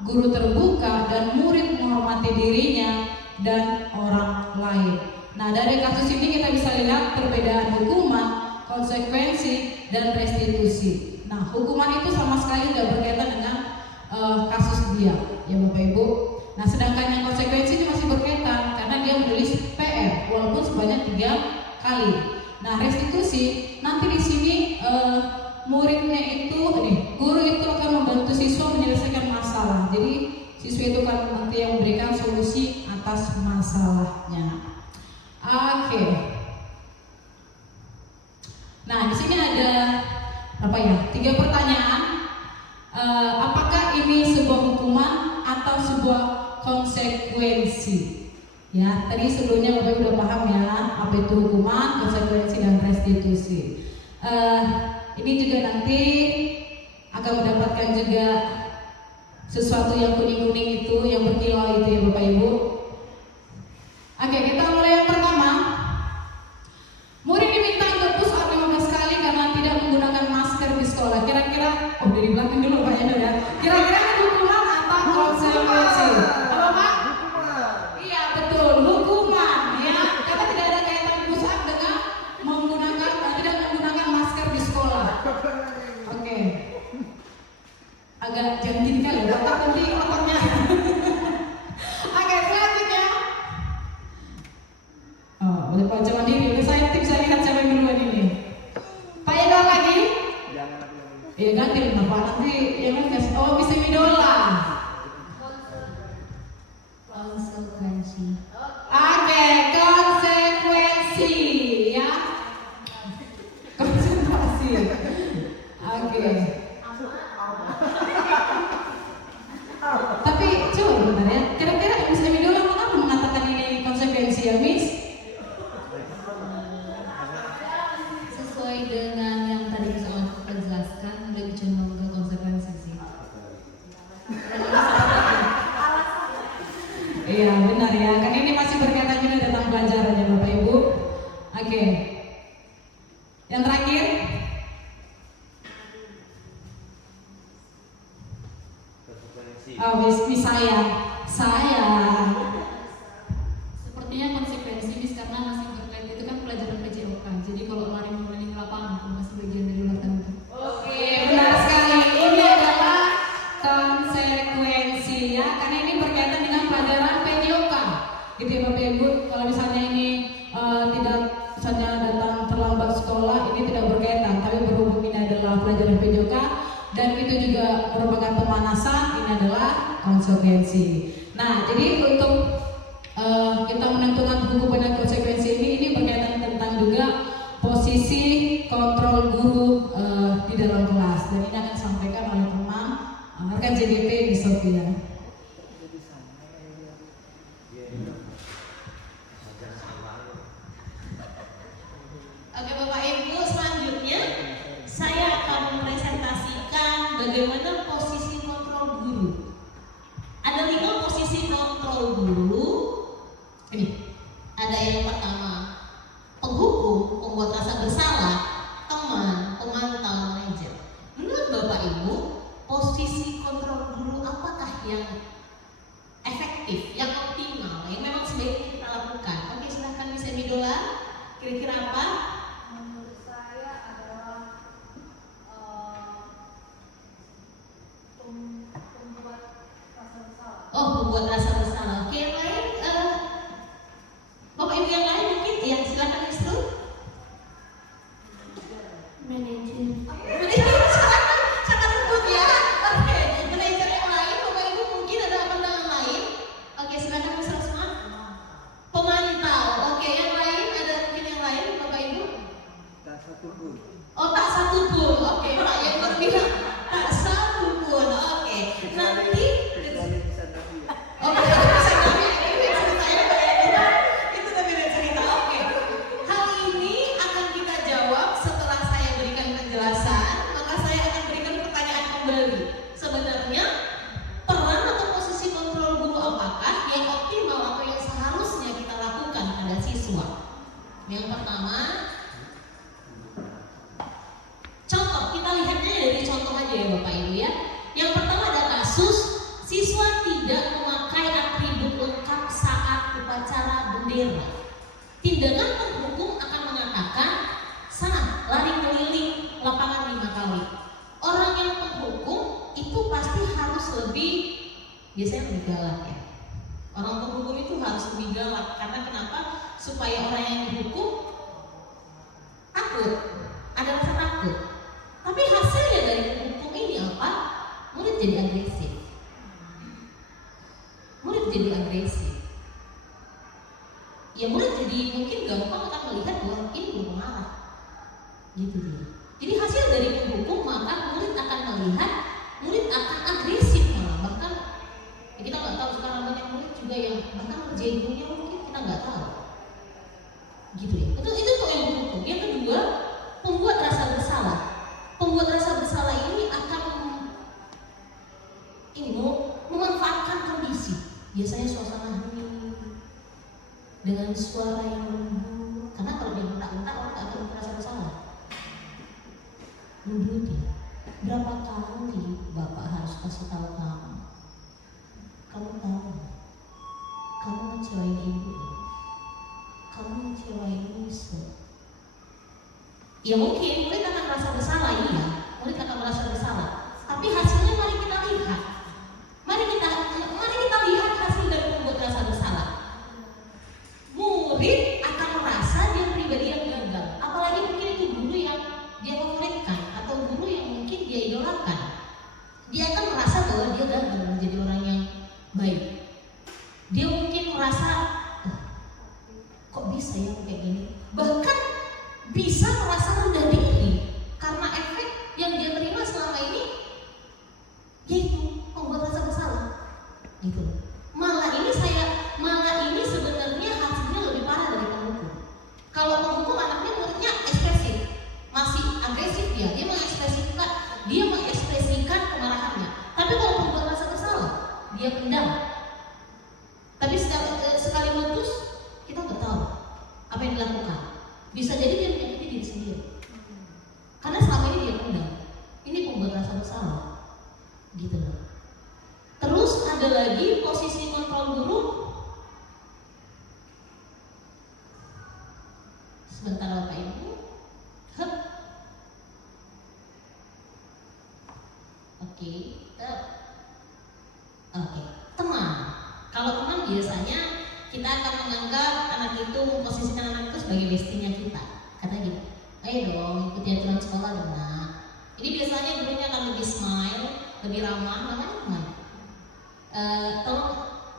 Guru terbuka dan murid menghormati dirinya dan orang lain. Nah, dari kasus ini kita bisa lihat perbedaan hukuman, konsekuensi, dan restitusi. Nah, hukuman itu sama sekali tidak berkaitan dengan kasus dia, ya Bapak Ibu. Nah, sedangkan yang konsekuensi ini masih berkaitan karena dia menulis PR walaupun sebanyak 3 kali. Nah, restitusi nanti di sini muridnya itu, guru itu akan membantu siswa menyelesaikan masalah. Jadi siswa itu kan nanti yang memberikan solusi atas masalahnya. Oke. Nah, di sini ada 3 pertanyaan. Apakah ini sebuah hukuman atau sebuah konsekuensi? Ya, tadi sebelumnya Bapak Ibu udah paham ya apa itu hukuman, konsekuensi, dan restitusi. Ini juga nanti akan mendapatkan juga sesuatu yang kuning-kuning itu, yang berkilau itu ya Bapak Ibu. Oke, kita mulai yang pertama. Murid diminta untuk push up 15 kali karena tidak menggunakan masker di sekolah. Kira-kira, dari belakang dulu Pak Endo ya. Kira-kira hukuman atau konsekuensi? Apa Pak? Iya betul, hukuman ya. Karena tidak ada kaitan push up dengan tidak menggunakan masker di sekolah. Oke. Agak jantin kali, otak nanti otaknya. Oke, selanjutnya. Boleh Pak coba diri. Saya bisa lihat siapa yang duluan ini. Pak Endo lagi? Iya ganti kenapa nanti yang kasih. Oh, bisa Midola. Konsekuensi. Oke, konsekuensi ya. Konsentrasi. Oke. Tapi coba bentar ya. Kira-kira Miss Midola kenapa mengatakan ini konsekuensi ya, Miss? Sesuai dengan yang tadi bisa kita jelaskan, lebih cenderung ke konsekuensi sih. Iya benar ya, kan ini masih berkaitan juga tentang pelajaran ya Bapak Ibu. Oke. Yang terakhir. Miss saya. Sepertinya konsekuensi Miss, karena masih berkait itu kan pelajaran PJOK. Jadi kalau lari keliling lapangan itu masih bagian dari latihan itu. Oke, benar sekali. Ini adalah konsekuensi ya, karena ini berkaitan dengan pelajaran PJOK. Gitu ya Bapak Ibu. Kalau misalnya ini tidak misalnya datang terlambat sekolah, ini tidak berkaitan. Tapi berhubung ini adalah pelajaran PJOK dan itu juga merupakan pemanasan, ini adalah konsekuensi. Nah, jadi untuk kita menentukan hukuman dan konsekuensi ini berkaitan tentang juga posisi kontrol guru di dalam kelas, dan ini akan disampaikan oleh teman rekan JDP di Sofia. Oke Bapak Ibu, selanjutnya saya akan mempresentasikan bagaimana posisi kontrol guru. Ada 5 posisi kontrol guru. Ini ada yang pertama, penghukum, pembuat rasa bersalah, teman, pemantau, manajer. Menurut Bapak Ibu, posisi kontrol guru apakah yang efektif, yang optimal, yang memang sebaiknya kita lakukan? Oke, silahkan bisa Midola. Kira-kira apa? Menurut saya adalah Sangat lembut ya. Oke, manajer yang lain, Bapak Ibu mungkin ada pandangan lain. Oke, silakan Mas Rasma. Pemantau. Oke, yang lain ada mungkin yang lain, Bapak Ibu? Oh, tak satu pun. Oke, Pak yang berbilang tak satu pun. Oke, nanti. Oke, itu bisa kami ceritanya Pak ya. Itu tapi ada cerita. Oke, hal ini akan kita jawab setelah saya berikan penjelasan. Maka saya akan berikan pertanyaan kembali. Sebenarnya peran atau posisi kontrol guru apakah yang optimal atau yang seharusnya kita lakukan pada siswa? Yang pertama, contoh, kita lihatnya dari contoh aja ya Bapak Ibu ya. Yang pertama ada kasus siswa tidak memakai atribut lengkap saat upacara bendera. Tindakan penghukum akan mengatakan, sana lari keliling lapangan 5 kali. Orang yang menghukum itu pasti harus biasanya lebih galak ya. Orang penghukum itu harus lebih galak karena kenapa? Supaya orang yang dihukum takut, ada rasa takut. Tapi hasilnya dari hukum ini apa? Murid jadi agresif. Ya murid jadi mungkin gampang akan melihat bahwa ini guru pengarah. Gitu dia. Jadi hasil dari penghukum maka murid akan melihat, murid akan agresif malah. Bahkan ya kita nggak tahu sekarang banyak murid juga yang bahkan ngerjain gurunya mungkin kita nggak tahu. Gitu ya. Itu tuh yang penghukum. Yang kedua, pembuat rasa bersalah. Pembuat rasa bersalah ini akan memanfaatkan kondisi. Biasanya suasana hening dengan suara yang lembut. Karena kalau dia bentak-bentak orang tak akan merasa bersalah. Dulu dia, berapa kali Bapak harus kasih tahu kamu? Kamu tahu, kamu ngecewain ibu, kamu ngecewain musuh. Ya mungkin murid akan merasa bersalah, iya, murid akan merasa bersalah. Tapi hasilnya mari kita lihat. Mari kita lihat hasil dari pembuat rasa bersalah. Murid akan merasa dia pribadi yang gagal. Apalagi mungkin itu guru yang dia favoritkan atau guru yang mungkin dia idolakan. Dia akan merasa bahwa dia gagal menjadi orang yang baik. Dia mungkin merasa, kok bisa ya kayak gini. Bahkan bisa merasa rendah diri karena efek yang dia terima selama ini, yaitu membuat rasa bersalah. Gitu. Malah ini sebenarnya hasilnya lebih parah dari penghukum. Kalau penghukum anaknya muridnya ekspresif, masih agresif dia mengekspresikan kemarahannya. Tapi kalau pembuat rasa bersalah, dia pendam. Tapi sekali putus, kita nggak tahu apa yang dilakukan. Bisa jadi dia menyakiti diri sendiri. Karena selama ini dia pendam. Ini pembuat rasa bersalah. Gitu loh. Terus ada lagi posisi kontrol guru. Sebentar Bapak Ibu. Oke. Teman. Kalau teman biasanya kita akan menganggap anak itu, memposisikan anak itu sebagai bestinya kita. Kata gitu, ayo dong ikuti aturan sekolah dong nak. Ini biasanya gurunya akan lebih smile, lebih ramah, namanya teman.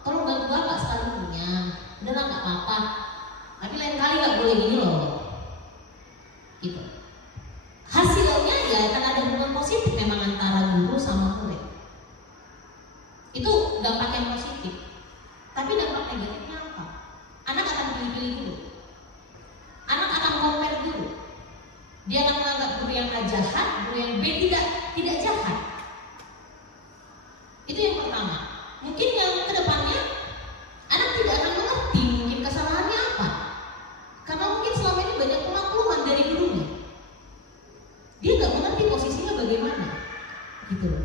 Tolong bantu bapak sekali punya. Udahlah nggak apa-apa. Tapi lain kali nggak boleh gini loh. Gitu. Hasilnya ya akan ada hubungan positif memang antara guru sama murid. Itu dampak yang positif. Tapi dampak negatifnya apa? Anak akan pilih-pilih guru. Anak akan compare guru. Dia akan menganggap guru yang A jahat, guru yang B tidak jahat. Itu yang pertama. Mungkin yang kedepannya anak tidak akan mengerti mungkin kesalahannya apa. Karena mungkin selama ini banyak pengakuan dari gurunya. Dia nggak mengerti posisinya bagaimana. Gitu loh.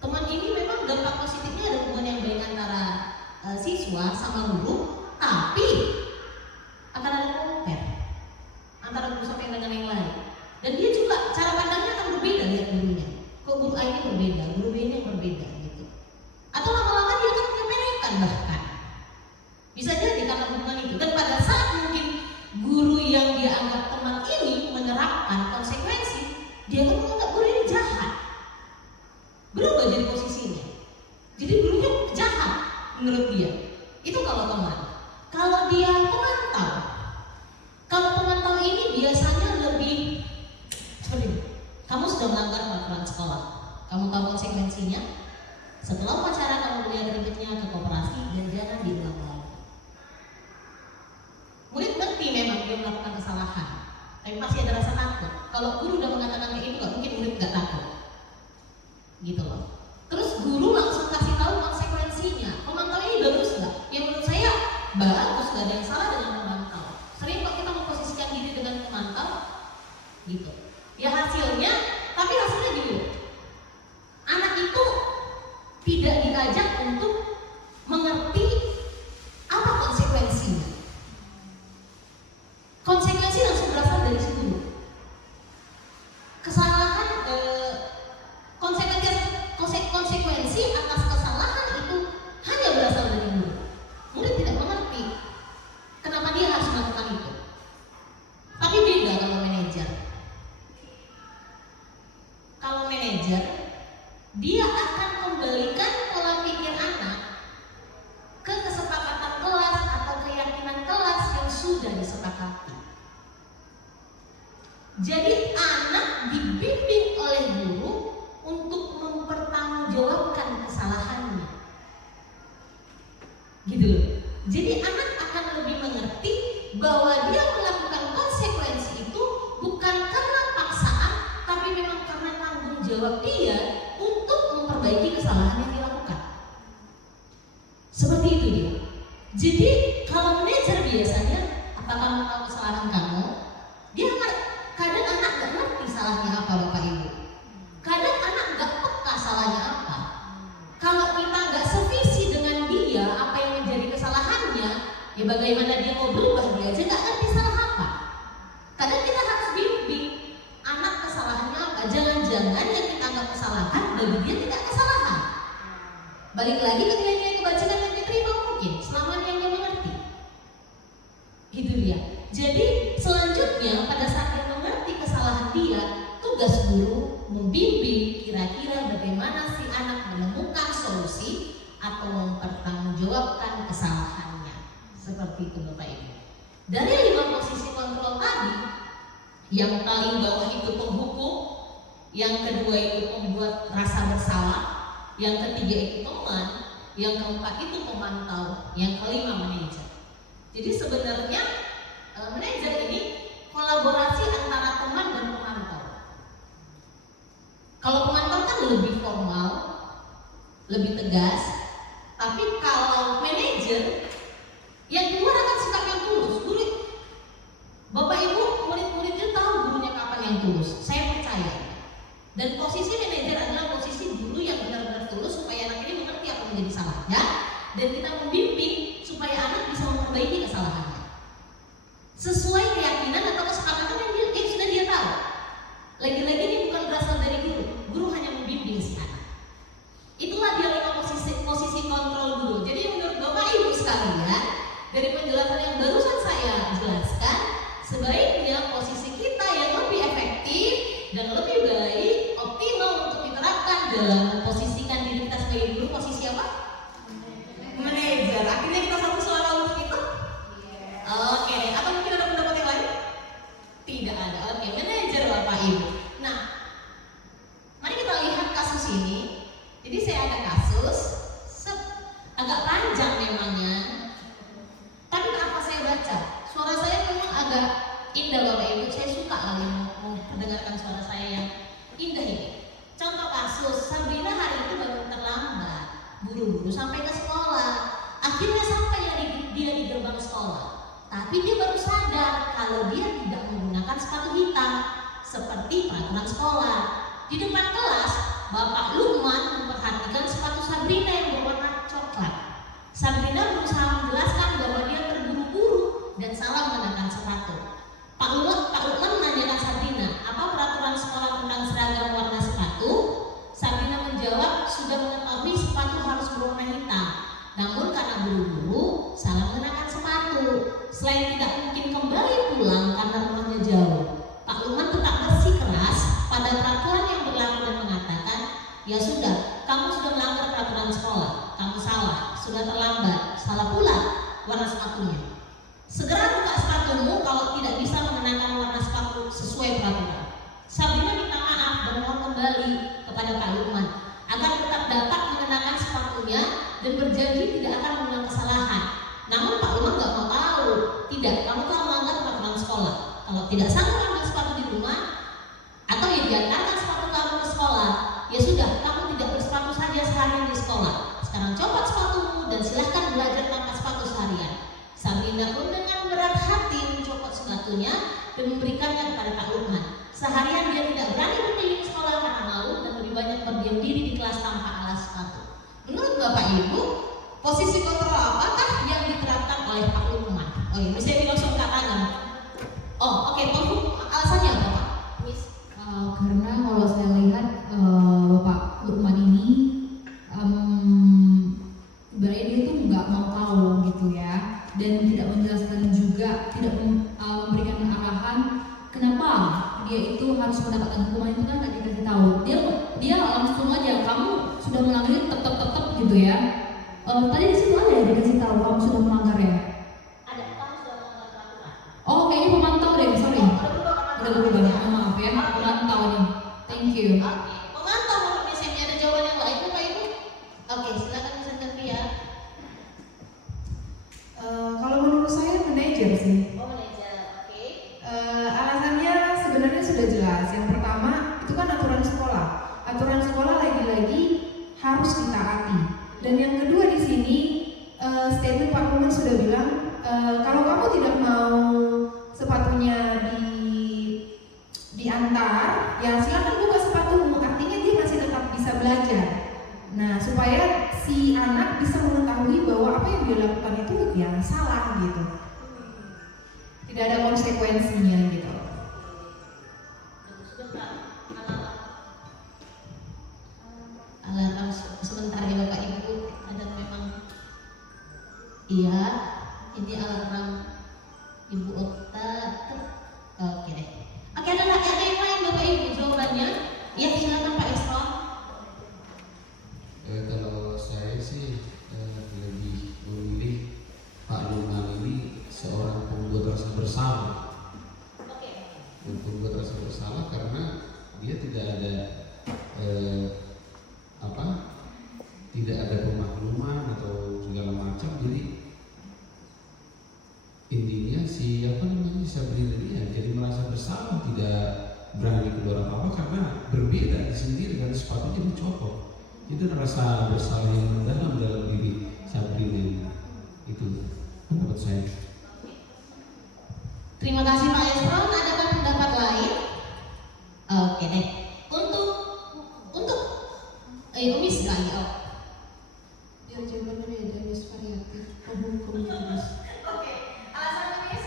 Teman ini memang dampak positifnya ada hubungan yang baik antara siswa sama guru, tapi akan ada compare antara guru satu dengan yang lain. Dan dia juga cara pandangnya akan berbeda lihat gurunya. Kok guru A ini berbeda, guru B ini berbeda gitu. Atau lama-lama dia akan menyepelekan bahkan. Bisa jadi karena hubungan itu. Dan pada saat mungkin guru yang dia anggap teman ini menerapkan konsekuensi dia kan menganggap guru ini jahat. Berubah jadi posisinya. Jadi gurunya jahat menurut dia. Itu kalau teman. Kalau dia pemantau, kalau pemantau ini biasanya lebih seperti ini. Kamu sudah melanggar peraturan sekolah. Kamu tahu konsekuensinya. Setelah upacara kamu melihat ribetnya ke koperasi dan jangan diulang lagi. Murid ngerti memang dia melakukan kesalahan, tapi masih ada rasa takut. Kalau guru udah mengatakan kayak itu, nggak mungkin murid nggak takut, gitu loh. Terus guru langsung kasih tahu konsekuensinya. Pemantau ini bagus nggak? Ya menurut saya bagus, nggak ada yang salah dengan pemantau. Sering kok kita memposisikan diri dengan pemantau, gitu. Ya hasilnya, tapi hasilnya gitu. Anak itu tidak diajak untuk mengerti apa konsekuensinya. Konsekuensi langsung berasal dari situ. Kesalahan, konsekuensi atas kesalahan itu hanya berasal dari murid. Murid tidak mengerti kenapa dia harus melakukan itu. Tapi beda kalau manajer. Kalau manajer, dia akan kembalikan pola pikir anak ke kesepakatan kelas atau keyakinan kelas yang sudah disepakati. Jadi anak dibimbing oleh guru untuk mempertanggungjawabkan kesalahannya. Gitu loh. Jadi anak akan lebih mengerti bahwa dia melakukan konsekuensi itu bukan karena paksaan, tapi memang karena tanggung jawab dia untuk memperbaiki kesalahan yang dilakukan. Seperti itu dia. Jadi kalau manajer biasanya, apa kamu tahu kesalahan kamu? Dia kadang anak nggak ngerti salahnya apa Bapak Ibu. Kadang anak nggak peka salahnya apa. Kalau kita nggak sevisi dengan dia apa yang menjadi kesalahannya, ya bagaimana dia mau berubah, dia aja nggak ngerti salah apa. Kadang kita harus bimbing anak kesalahannya apa. Jangan-jangan yang kita anggap kesalahan bagi dia tidak kesalahan. Balik lagi ke nilai kebajikan yang diterima mungkin selama dia mengerti. Gitu dia. Jadi selanjutnya pada saat dia mengerti kesalahan dia, tugas guru membimbing kira-kira bagaimana si anak menemukan solusi atau mempertanggungjawabkan kesalahannya. Seperti itu Bapak Ibu. Dari 5 posisi kontrol tadi, yang paling bawah itu penghukum, yang kedua itu membuat rasa bersalah, yang ketiga itu teman, yang keempat itu pemantau, yang kelima manajer. Jadi sebenarnya manajer ini kolaborasi antara teman dan pemantau. Kalau pemantau kan lebih formal, lebih tegas, tapi kalau manajer yang keluar akan sikap yang tulus. Guru, Bapak Ibu, murid-muridnya tahu gurunya kapan yang tulus. Saya percaya. Dan posisi manajer adalah posisi guru yang benar-benar tulus supaya anak ini mengerti apa menjadi salahnya, dan kita membimbing supaya anak bisa memperbaiki kesalahannya sesuai keyakinan atau kesepakatan yang sudah dia tahu. Lagi-lagi ini bukan berasal dari guru. Guru hanya membimbing si anak. Itulah dia 5 posisi kontrol guru. Jadi menurut Bapak Ibu sekalian, dari penjelasan yang barusan saya jelaskan, sebaiknya posisi kita yang lebih efektif dan lebih baik, optimal untuk diterapkan dalam memposisikan diri kita sebagai guru. Posisi apa? Manajer. Akhirnya kita satu suara untuk itu? Oke. Atau mungkin ada pendapat yang lain? Tidak ada. Oke, manajer Bapak Ibu. Nah, mari kita lihat kasus ini. Jadi saya ada kasus agak panjang memangnya, tapi apa saya baca, suara saya memang agak indah Bapak Ibu. Saya suka kali mendengarkan suara saya yang indah ini. Contoh kasus, Sabrina hari itu baru terlambat, buru-buru sampai ke sekolah. Akhirnya sampai dia di gerbang sekolah, tapi dia baru sadar kalau dia tidak menggunakan sepatu hitam seperti peraturan sekolah. Di depan kelas, Bapak Lukman memperhatikan sepatu Sabrina yang berwarna coklat. Sabrina berusaha menjelaskan bahwa dia terburu-buru dan salah mengenakan sepatu. Pak Lukman menanyakan Sabrina, apa peraturan sekolah tentang seragam warna sepatu? Sabrina menjawab, sudah mengetahui sepatu harus berwarna hitam. Namun karena buru-buru, salah mengenakan sepatu. Selain tidak mungkin kembali pulang karena rumahnya jauh, Pak Lukman tetap bersikeras pada kembali kepada Pak Lukman agar tetap dapat mengenakan sepatunya dan berjanji tidak akan mengulang kesalahan. Namun Pak Lukman nggak mau tahu. Tidak, kamu telah melanggar peraturan sekolah. Kalau tidak sanggup ambil sepatu di rumah atau ya diantarkan sepatu kamu ke sekolah, ya sudah, kamu tidak bersepatu saja seharian di sekolah. Sekarang copot sepatumu dan silahkan belajar tanpa sepatu seharian. Sabrina pun dengan berat hati mencopot sepatunya dan memberikannya kepada Pak Lukman. Seharian dia tidak berani berkeliling sekolah karena malu dan lebih banyak berdiam diri di kelas tanpa alas sepatu. Menurut Bapak Ibu, posisi kontrol apakah yang diterapkan oleh Pak Lukman? Oh iya, bisa langsung katakan. Oh oke, alasannya apa Pak? Karena kalau saya lihat Bapak Lukman ini sebenarnya dia itu nggak mau tahu gitu ya, dan tidak menjelaskan juga, tidak memberikan arahan kenapa dia itu harus mendapatkan hukuman itu kan nggak dikasih tahu. Dia langsung aja, kamu sudah melanggar tetap gitu ya. Tadi di situ ada ya dikasih tahu kamu sudah melanggar ya. Ada, kamu sudah melanggar peraturan. Oh kayaknya pemantau deh, sorry. Udah berubah, maaf ya, pemantau nih. Thank you. Oke, pemantau menurut misalnya ada jawaban yang lain Bapak Ibu? Oke, silakan Miss Andrea. Kalau menurut saya manajer sih. Oh manajer, oke. Alasannya sebenarnya sudah jelas. Yang pertama itu kan aturan sekolah. Aturan sekolah lagi-lagi harus ditaati. Dan yang kedua di sini statement Pak Lukman sudah bilang kalau kamu tidak mau sepatunya diantar, ya silakan buka sepatumu. Artinya dia masih tetap bisa belajar. Nah, supaya si anak bisa mengetahui bahwa apa yang dia lakukan itu ya salah gitu. Tidak ada konsekuensinya gitu. Alarm sebentar ya Bapak Ibu, ada memang iya, ini alarm Ibu Okta. Oke deh. Oke, ada yang lain Bapak Ibu jawabannya? Ya silakan Pak Isron. Kalau saya sih lebih memilih Pak Lukman ini seorang pembuat rasa bersalah. Pembuat rasa bersalah karena dia tidak ada tidak ada pemakluman atau segala macam. Jadi intinya Sabrina dia jadi merasa bersalah, tidak berani keluar apa-apa karena berbeda sendiri kan sepatunya dicopot. Itu rasa bersalah yang mendalam dalam diri Sabrina ini. Itu pendapat saya. Terima kasih Pak Esron. Adakah pendapat lain? Oke deh. Untuk Miss lagi. Biar jawabannya ada Miss variatif. Oke. Alasannya Miss?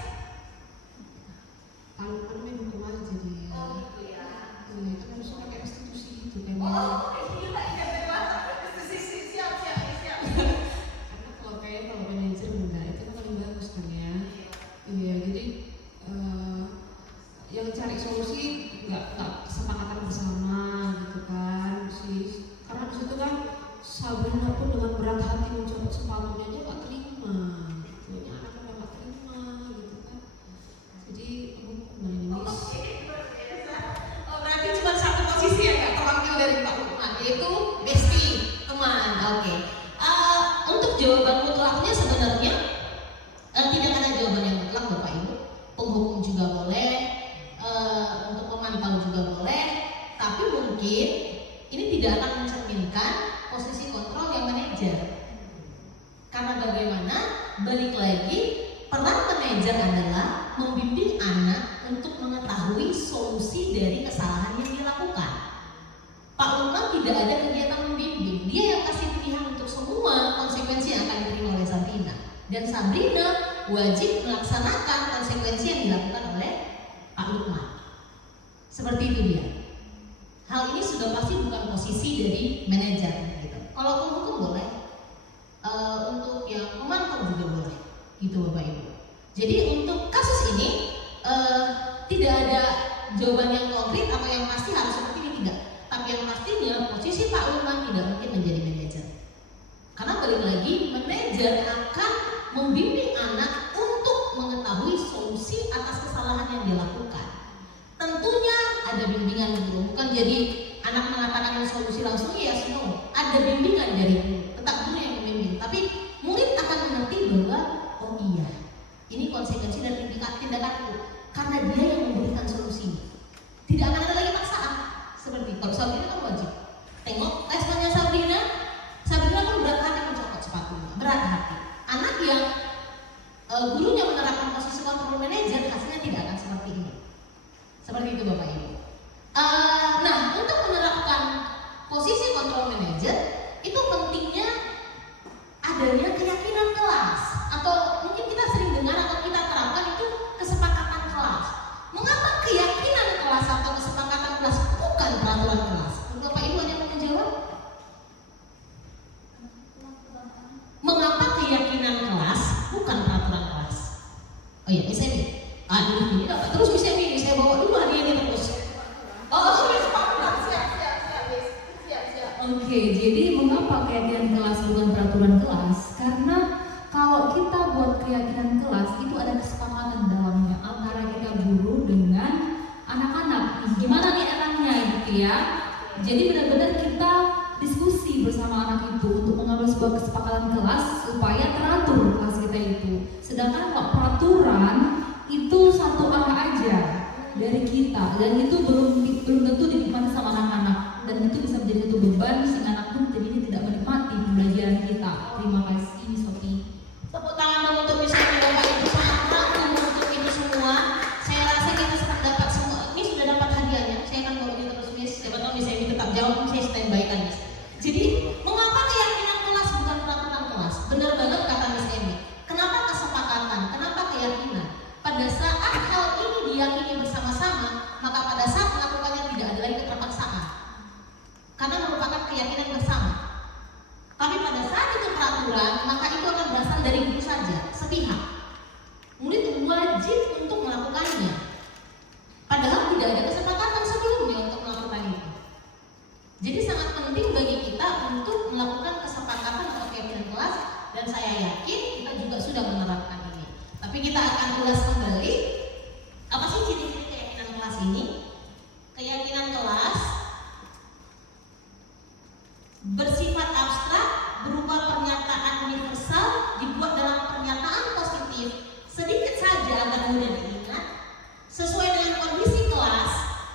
Kalau kan hukum aja dia. Oh gitu ya. Iya, kan harus pakai restitusi gitu kan. Oh iya. Siap. Karena kalau manajer enggak, itu kan paling bagus kan ya. Iya, jadi yang cari solusi nggak kesepakatan bersama gitu kan sih. Karena di situ kan Sabrina pun dengan berat hati mencopot sepatunya aja nggak terima. Gitu. Anaknya nggak terima gitu kan. Jadi Miss. Oh berarti cuma satu posisi yang nggak terwakil dari Pak Lukman, yaitu bestie, teman. Oke. Untuk jawaban mutlaknya sebenarnya tidak ada jawaban yang mutlak Bapak Ibu. Penghukum juga boleh, untuk pemantau juga boleh, tapi mungkin ini tidak akan mencerminkan posisi kontrol yang manajer. Karena bagaimana? Balik lagi, peran manajer adalah membimbing anak untuk mengetahui solusi dari kesalahan yang dilakukan. Pak Lukman tidak ada kegiatan membimbing, dia yang kasih pilihan untuk semua konsekuensi yang akan diterima oleh Sabrina. Dan Sabrina wajib melaksanakan konsekuensi yang dilakukan oleh Pak Lukman. Seperti itu dia. Hal ini sudah pasti bukan posisi dari manajer gitu. Kalau penghukum boleh, untuk yang memantau juga boleh, gitu Bapak Ibu. Jadi untuk kasus ini tidak ada jawaban yang konkret atau yang pasti harus seperti ini, tidak. Tapi yang pastinya posisi Pak Lukman tidak mungkin menjadi manajer. Karena balik lagi, manajer akan membimbing anak untuk mengetahui solusi atas kesalahan yang dilakukan. Tentunya ada bimbingan guru, bukan jadi anak mengatakan solusi langsung, yes, no. Ada bimbingan dari guru, tetap guru yang membimbing. Tapi murid akan mengerti bahwa oh iya, ini konsekuensi dan tindakanku karena dia yang memberikan solusinya. Tidak akan ada lagi paksaan. Seperti kalau Sabrina kan wajib. Tengok responnya Sabrina pun berat hati mencopot sepatunya, berat hati. Anak yang gurunya menerapkan posisi kontrol manajer, hasilnya tidak akan seperti ini. Seperti itu Bapak Ibu. Nah, untuk menerapkan posisi kontrol manajer itu pentingnya adanya keyakinan kelas, atau mungkin kita sering dengar atau kita terapkan itu kesepakatan kelas. Mengapa keyakinan kelas atau kesepakatan kelas bukan peraturan kelas? Bapak Ibu hanya mau menjawab? Mengapa keyakinan kelas bukan peraturan kelas? Oh iya, Miss Emi. Ini dapat terus Miss Emi, saya bawa dulu hadiah ini terus. Oke, jadi mengapa keyakinan kelas bukan peraturan kelas? Karena kalau kita buat keyakinan kelas itu ada kesepakatan dalamnya antara kita guru dengan anak-anak. Gimana nih enaknya gitu ya? Jadi benar-benar kita diskusi bersama anak itu untuk mengambil sebuah kesepakatan kelas supaya teratur kelas kita itu. Sedangkan kalau peraturan itu satu arah aja dari kita dan itu belum tentu dinikmati sama anak-anak, dan itu bisa menjadi satu beban sehingga anak pun jadinya tidak menikmati pembelajaran kita. Terima kasih Sophie. Tepuk tangan dong untuk Miss Emi, Bapak Ibu, sangat rangkum untuk itu semua. Saya rasa kita sudah dapat semua. Ini sudah dapat hadiahnya. Saya akan bawa ini terus Miss. Siapa tahu Miss Emi tetap jawab, saya standby kan Miss. Jadi mengapa keyakinan kelas bukan peraturan kelas? Benar banget kata Miss Emi. Kenapa kesepakatan? Kenapa keyakinan? Pada saat hal ini diyakini bersama-sama, maka pada saat melakukannya tidak ada lagi keterpaksaan, karena merupakan keyakinan bersama. Tapi pada saat itu peraturan, maka itu akan berasal dari guru saja, sepihak. Murid wajib untuk melakukannya, padahal tidak ada kesepakatan sebelumnya untuk melakukan itu. Jadi sangat penting bagi kita untuk melakukan kesepakatan atau keyakinan kelas, dan saya yakin kita juga sudah menerapkan ini. Tapi kita akan ulas kembali, apa sih ciri-ciri keyakinan kelas ini? Keyakinan kelas bersifat abstrak, berupa pernyataan universal, dibuat dalam pernyataan positif, sedikit saja agar mudah diingat, sesuai dengan kondisi kelas.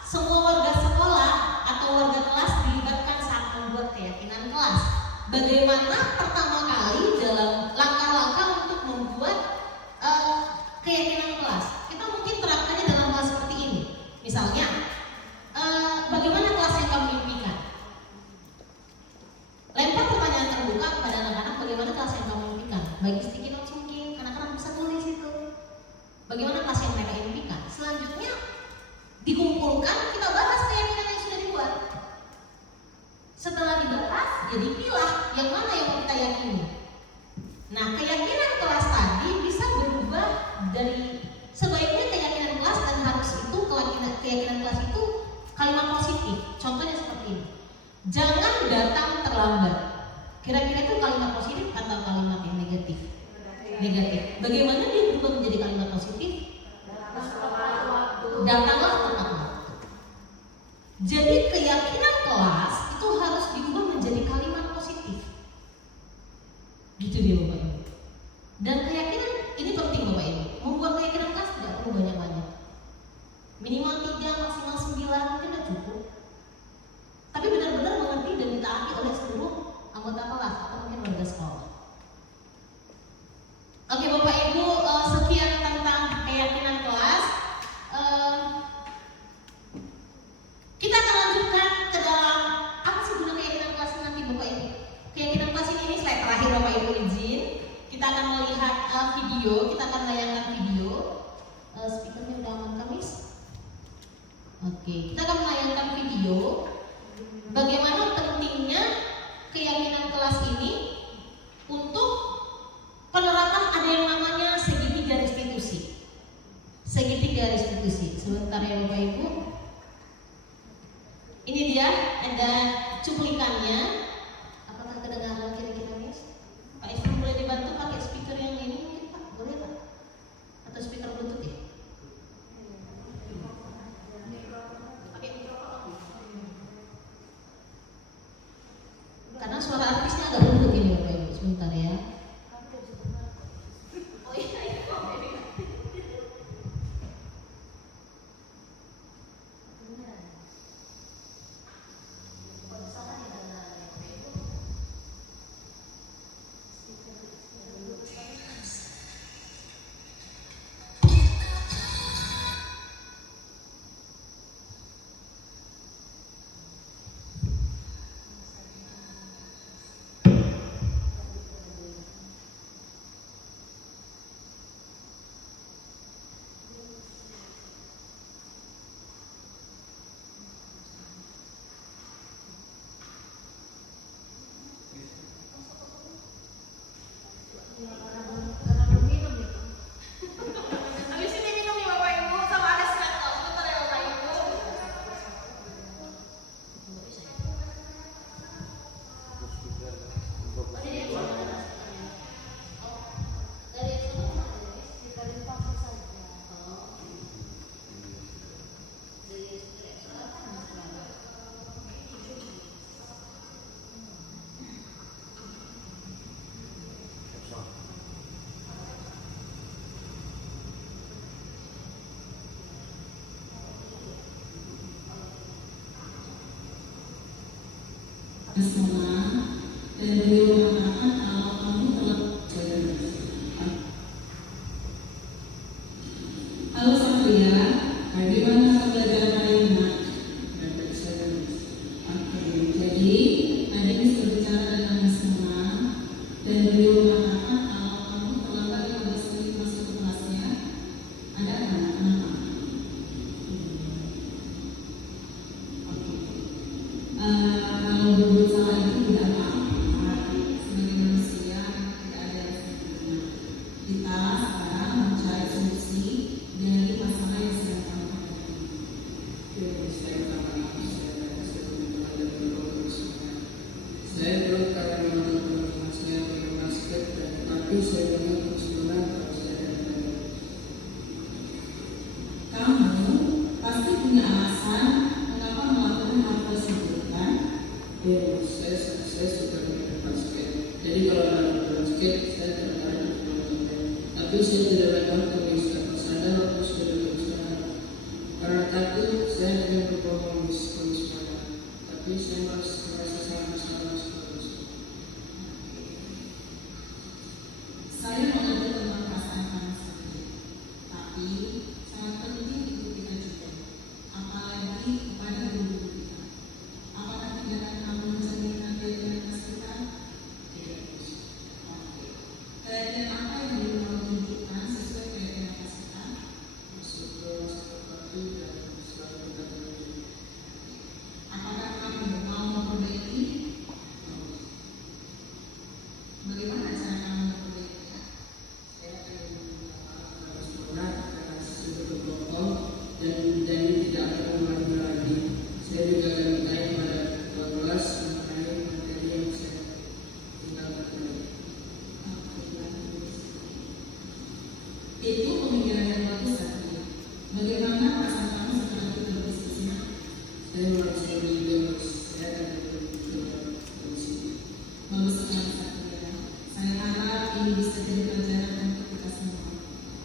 Semua warga sekolah atau warga kelas dilibatkan saat membuat keyakinan kelas. Bagaimana pertama kali dalam langkah-langkah untuk membuat keyakinan kelas? Kita mungkin terapkannya dalam hal seperti ini. Misalnya, bagaimana kelas yang kamu impikan? Lempar pertanyaan terbuka kepada anak-anak, bagaimana kelas yang kamu impikan? Bagi sticky notes mungkin, anak-anak bisa tulis itu. Bagaimana kelas yang mereka impikan? Selanjutnya, dikumpulkan, kita bahas keyakinan yang sudah dibuat. Setelah dibahas, jadi pilah yang mana yang kita yakini. Nah, keyakinan kelas tadi bisa berubah dari sebaiknya keyakinan kelas, dan harus itu keyakinan kelas itu kalimat positif. Contohnya seperti ini. Jangan datang terlambat. Kira-kira itu kalimat positif atau kalimat yang negatif? Negatif. Bagaimana dia berubah menjadi kalimat positif? Datanglah tepat waktu. Jadi keyakinan kelas itu harus diubah menjadi kalimat positif. Gitu dia Bapak Ibu. Dan keyakinan ini penting Bapak Ibu. Membuat keyakinan kelas tidak perlu banyak-banyak. Minimal 3, maksimal 9 mungkin sudah cukup. Tapi benar-benar mengerti dan ditaati oleh seluruh anggota kelas atau mungkin warga sekolah. Oke Bapak Ibu, sekian tentang keyakinan kelas. Kita akan lanjutkan ke dalam apa sih guna keyakinan kelas nanti Bapak Ibu. Keyakinan kelas ini slide terakhir Bapak Ibu izin. Kita akan melihat video, kita akan layangkan video. Speakernya udah aman Kamis? Oke, kita akan melayangkan video. Bagaimana pentingnya keyakinan kelas ini untuk penerapan ada yang namanya segitiga restitusi. Segitiga restitusi. Sebentar ya Bapak Ibu. Ini dia, ada cuplikannya. Apakah kedengaran kira-kira Miss? Pak Islam boleh dibantu pakai speaker yang ini mungkin Pak? Boleh Pak? Atau speaker Bluetooth ya? Pakai mikrofon. suara artisnya agak lembut ini Bapak Ibu, sebentar ya. Oh iya, iya. Habis ini minum ya Bapak Ibu, sama ada snack toast. Bentar ya Bapak Ibu. bersama dan beliau mengatakan kalau kamu telah halo Satria, bagaimana pembelajaran hari ini? Oke, jadi tadi Miss berbicara dengan Miss Mona dan beliau mengatakan kalau kamu terlambat 15 menit masuk ke kelasnya, ada anak kenapa? Kalau berbuat salah itu tidak apa-apa. Sebagai manusia tidak ada yang sempurna. Kita sekarang mencari solusi dari masalah yang sedang kamu hadapi. Saya belum karena memang saya main basket, tapi saya banyak kesulitan kalau saya datang. Kamu pasti punya alasan mengapa melakukan hal tersebut, kan? Ya, saya suka main basket. Jadi kalau dalam basket saya tertarik di basket. Tapi saya tidak datang ke Mister. Saya waktu sudah berusaha. Karena takut saya ingin berbohong di sekolah. Tapi saya merasa sangat salah sekolah. Saya mengerti tentang perasaan kamu sendiri, tapi sangat penting untuk kita juga, apalagi kepada guru kita. Apakah tindakan kamu mencerminkan keyakinan kita? Tidak. Oke. Keyakinan apa yang belum kamu tunjukkan sesuai keyakinan kita? Masuk kelas terpadu dan selalu mendapat. Apakah kamu mau memperbaiki? Bagaimana cara kamu memperbaikinya? Saya akan meminta sekolah karena sudah berbohong dan tidak akan mengulangi lagi. Saya juga akan minta pada ketua kelas mengenai materi yang saya tinggalkan tadi. Itu pemikiran yang bagus tadi. Bagaimana perasaan kamu setelah kita berdiskusi? Saya merasa lebih saya akan berdoa di sini. Bagus sekali Satria. Saya harap ini bisa jadi pelajaran untuk kita semua.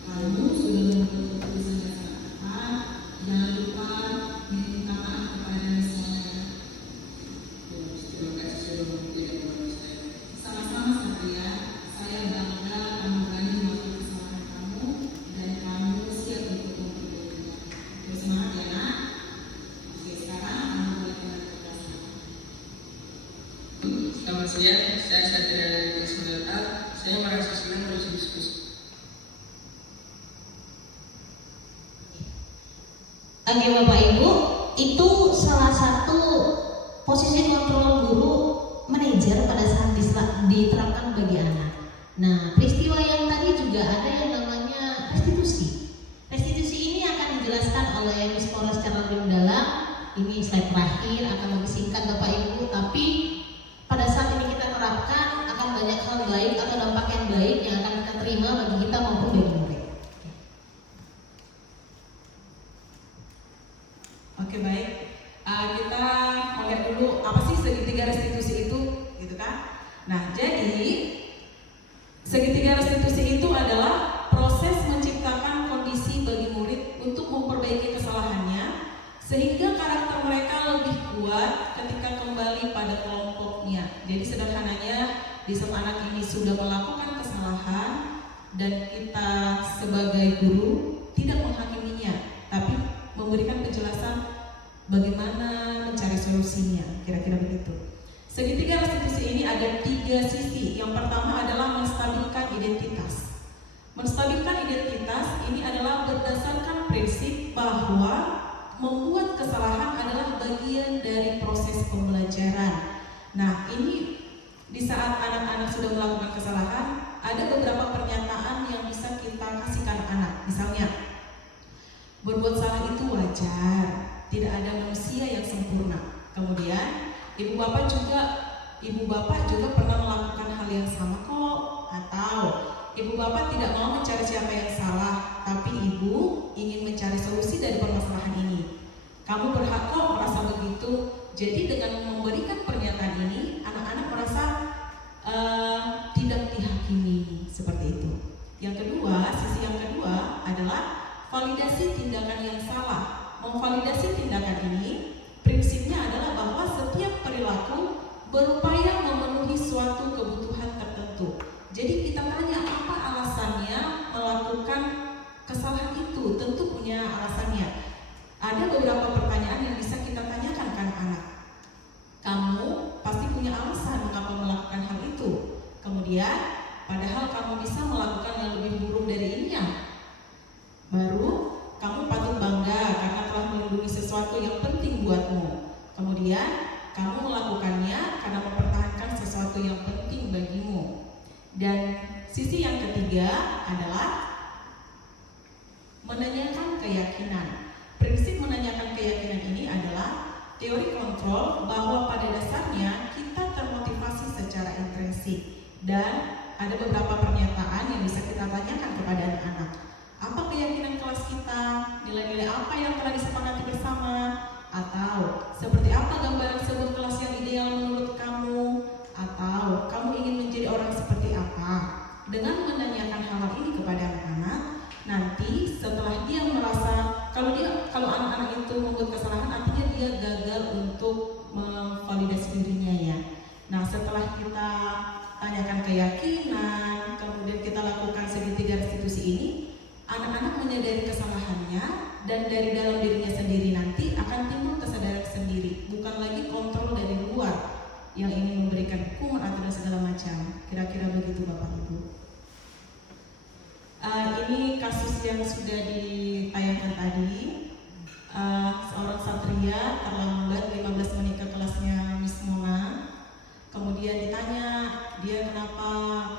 Kamu sudah membuat keputusan yang sangat tepat. Jangan lupa minta maaf kepada Miss Mona. Terima kasih sudah memberikan kepada saya. Sama-sama Satria. Saya bangga kamu berani mengakui kesalahan kamu dan kamu siap untuk memperbaikinya. Bersemangat ya nak. Oke, sekarang kamu boleh kembali ke kelasnya. Selamat siang, saya Satria dari kelas 9A. Saya merasa senang berisi diskusi. Oke Bapak Ibu, itu salah satu posisi kontrol guru manajer pada saat diterapkan bagi anak. Nah, peristiwa yang tadi juga ada yang namanya restitusi. Restitusi ini akan dijelaskan oleh Miss Polres secara lebih mendalam. Ini slide terakhir, akan lebih singkat Bapak Ibu, tapi pada saat ini kita terapkan akan banyak hal baik atau dampak yang baik yang akan kita terima bagi kita maupun bagi mereka. Oke baik, kita mau lihat dulu apa sih segitiga restitusi itu, gitu kan? Nah, jadi segitiga restitusi itu adalah proses menciptakan kondisi bagi murid untuk memperbaiki kesalahannya sehingga karakter mereka lebih kuat ketika kembali pada kelompoknya. Jadi sederhananya, di saat anak ini sudah melakukan kesalahan dan kita sebagai guru tidak menghakiminya, tapi memberikan penjelasan bagaimana mencari solusinya, kira-kira begitu. Segitiga restitusi ini ada 3 sisi. Yang pertama adalah menstabilkan identitas. Menstabilkan identitas ini adalah berdasarkan prinsip bahwa membuat kesalahan adalah bagian dari proses pembelajaran. Nah, ini di saat anak-anak sudah melakukan kesalahan, ada beberapa pernyataan yang bisa kita kasihkan anak. Misalnya, berbuat salah itu wajar, tidak ada manusia yang sempurna. Kemudian, ibu bapak juga pernah melakukan hal yang sama kok. Atau ibu bapak tidak mau mencari siapa yang salah, tapi ibu ingin mencari solusi dari permasalahan ini. Kamu berhak kok merasa begitu. Jadi dengan memberikan pernyataan ini, anak-anak merasa tidak dihakimi, seperti itu. Yang kedua, sisi yang kedua adalah validasi tindakan yang salah. Memvalidasi tindakan ini prinsipnya adalah bahwa setiap perilaku berupaya memenuhi suatu kebutuhan tertentu. Jadi kita tanya apa alasannya melakukan kesalahan itu, tentu punya alasannya. Ada beberapa pertanyaan yang bisa kita tanyakan kan anak. Kamu pasti punya alasan mengapa melakukan hal itu. Kemudian, padahal kamu bisa melakukan yang lebih buruk dari ini ya. Baru kamu patut bangga karena telah melindungi sesuatu yang penting buatmu. Kemudian, kamu melakukannya karena mempertahankan sesuatu yang penting bagimu. Dan sisi yang ketiga adalah menanyakan keyakinan. Prinsip menanyakan keyakinan ini adalah teori kontrol bahwa pada dasarnya kita termotivasi secara intrinsik. Dan ada beberapa pernyataan yang bisa kita tanyakan kepada anak-anak. Apa keyakinan kelas kita? Nilai-nilai apa yang telah disepakati bersama? Atau seperti apa gambaran sebuah kelas yang ideal menurut kamu? Atau kamu ingin menjadi orang seperti apa? Dengan menanyakan hal ini kepada anak-anak, nanti setelah dia merasa kalau anak-anak itu membuat kesalahan, artinya dia gagal untuk memvalidasi dirinya ya. Nah, setelah kita tanyakan keyakinan, kemudian kita lakukan segitiga restitusi ini, anak-anak menyadari kesalahannya dan dari dalam dirinya sendiri nanti akan timbul kesadaran sendiri, bukan lagi kontrol dari luar yang ingin memberikan hukuman atau segala macam. Kira-kira begitu Bapak Ibu. Ini kasus yang sudah ditayangkan tadi. Seorang satria terlambat 15 menit ke kelasnya Miss Mona. Kemudian ditanya dia kenapa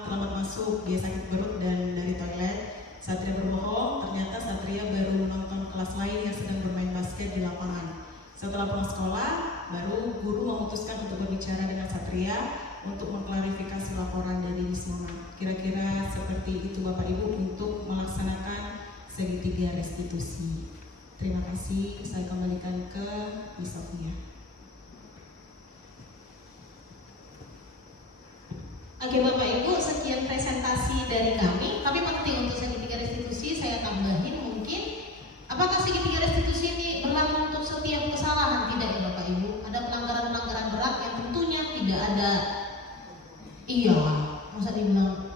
terlambat masuk, dia sakit perut dan dari toilet. Satria berbohong, ternyata Satria baru menonton kelas lain yang sedang bermain basket di lapangan. Setelah pulang sekolah, baru guru memutuskan untuk berbicara dengan Satria untuk mengklarifikasi laporan dari Miss Mona. Kira-kira seperti itu Bapak Ibu untuk melaksanakan segitiga restitusi. Terima kasih, saya kembalikan ke Miss Sofia. Oke Bapak Ibu, sekian presentasi dari kami. Tapi penting untuk segitiga restitusi saya tambahin mungkin, apakah segitiga restitusi ini berlaku untuk setiap kesalahan? Tidak ya Bapak Ibu. Ada pelanggaran-pelanggaran berat yang tentunya tidak ada. Iya, masa dibilang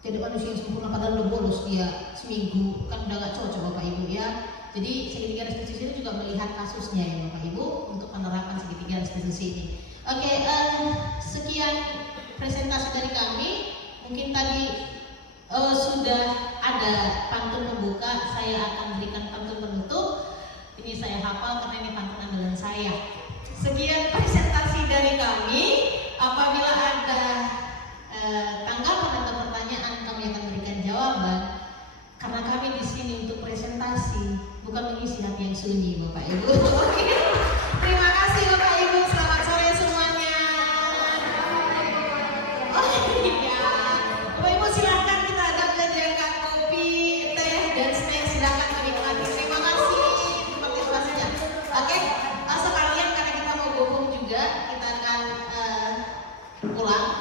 jadi manusia yang sempurna padahal udah bolos dia seminggu, kan udah gak cocok Bapak Ibu ya. Jadi segitiga restitusi ini juga melihat kasusnya ya Bapak Ibu untuk penerapan segitiga restitusi ini. Oke, sekian presentasi dari kami. Mungkin tadi sudah ada pantun pembuka, saya akan berikan pantun penutup. Ini saya hafal karena ini pantun andalan saya. Sekian presentasi dari kami. Apabila ada tanggapan atau pertanyaan, kami akan berikan jawaban. Karena kami di sini untuk presentasi, bukan mengisi hati yang sunyi, Bapak Ibu. Oke. Terima kasih Bapak Ibu. Selamat sore semuanya. Oh iya. Bapak Ibu silakan, kita ada menyediakan kopi, teh, dan snack. Silakan menikmati. Terima kasih partisipasinya. Oke. Sekalian karena kita mau gabung juga, kita akan pulang.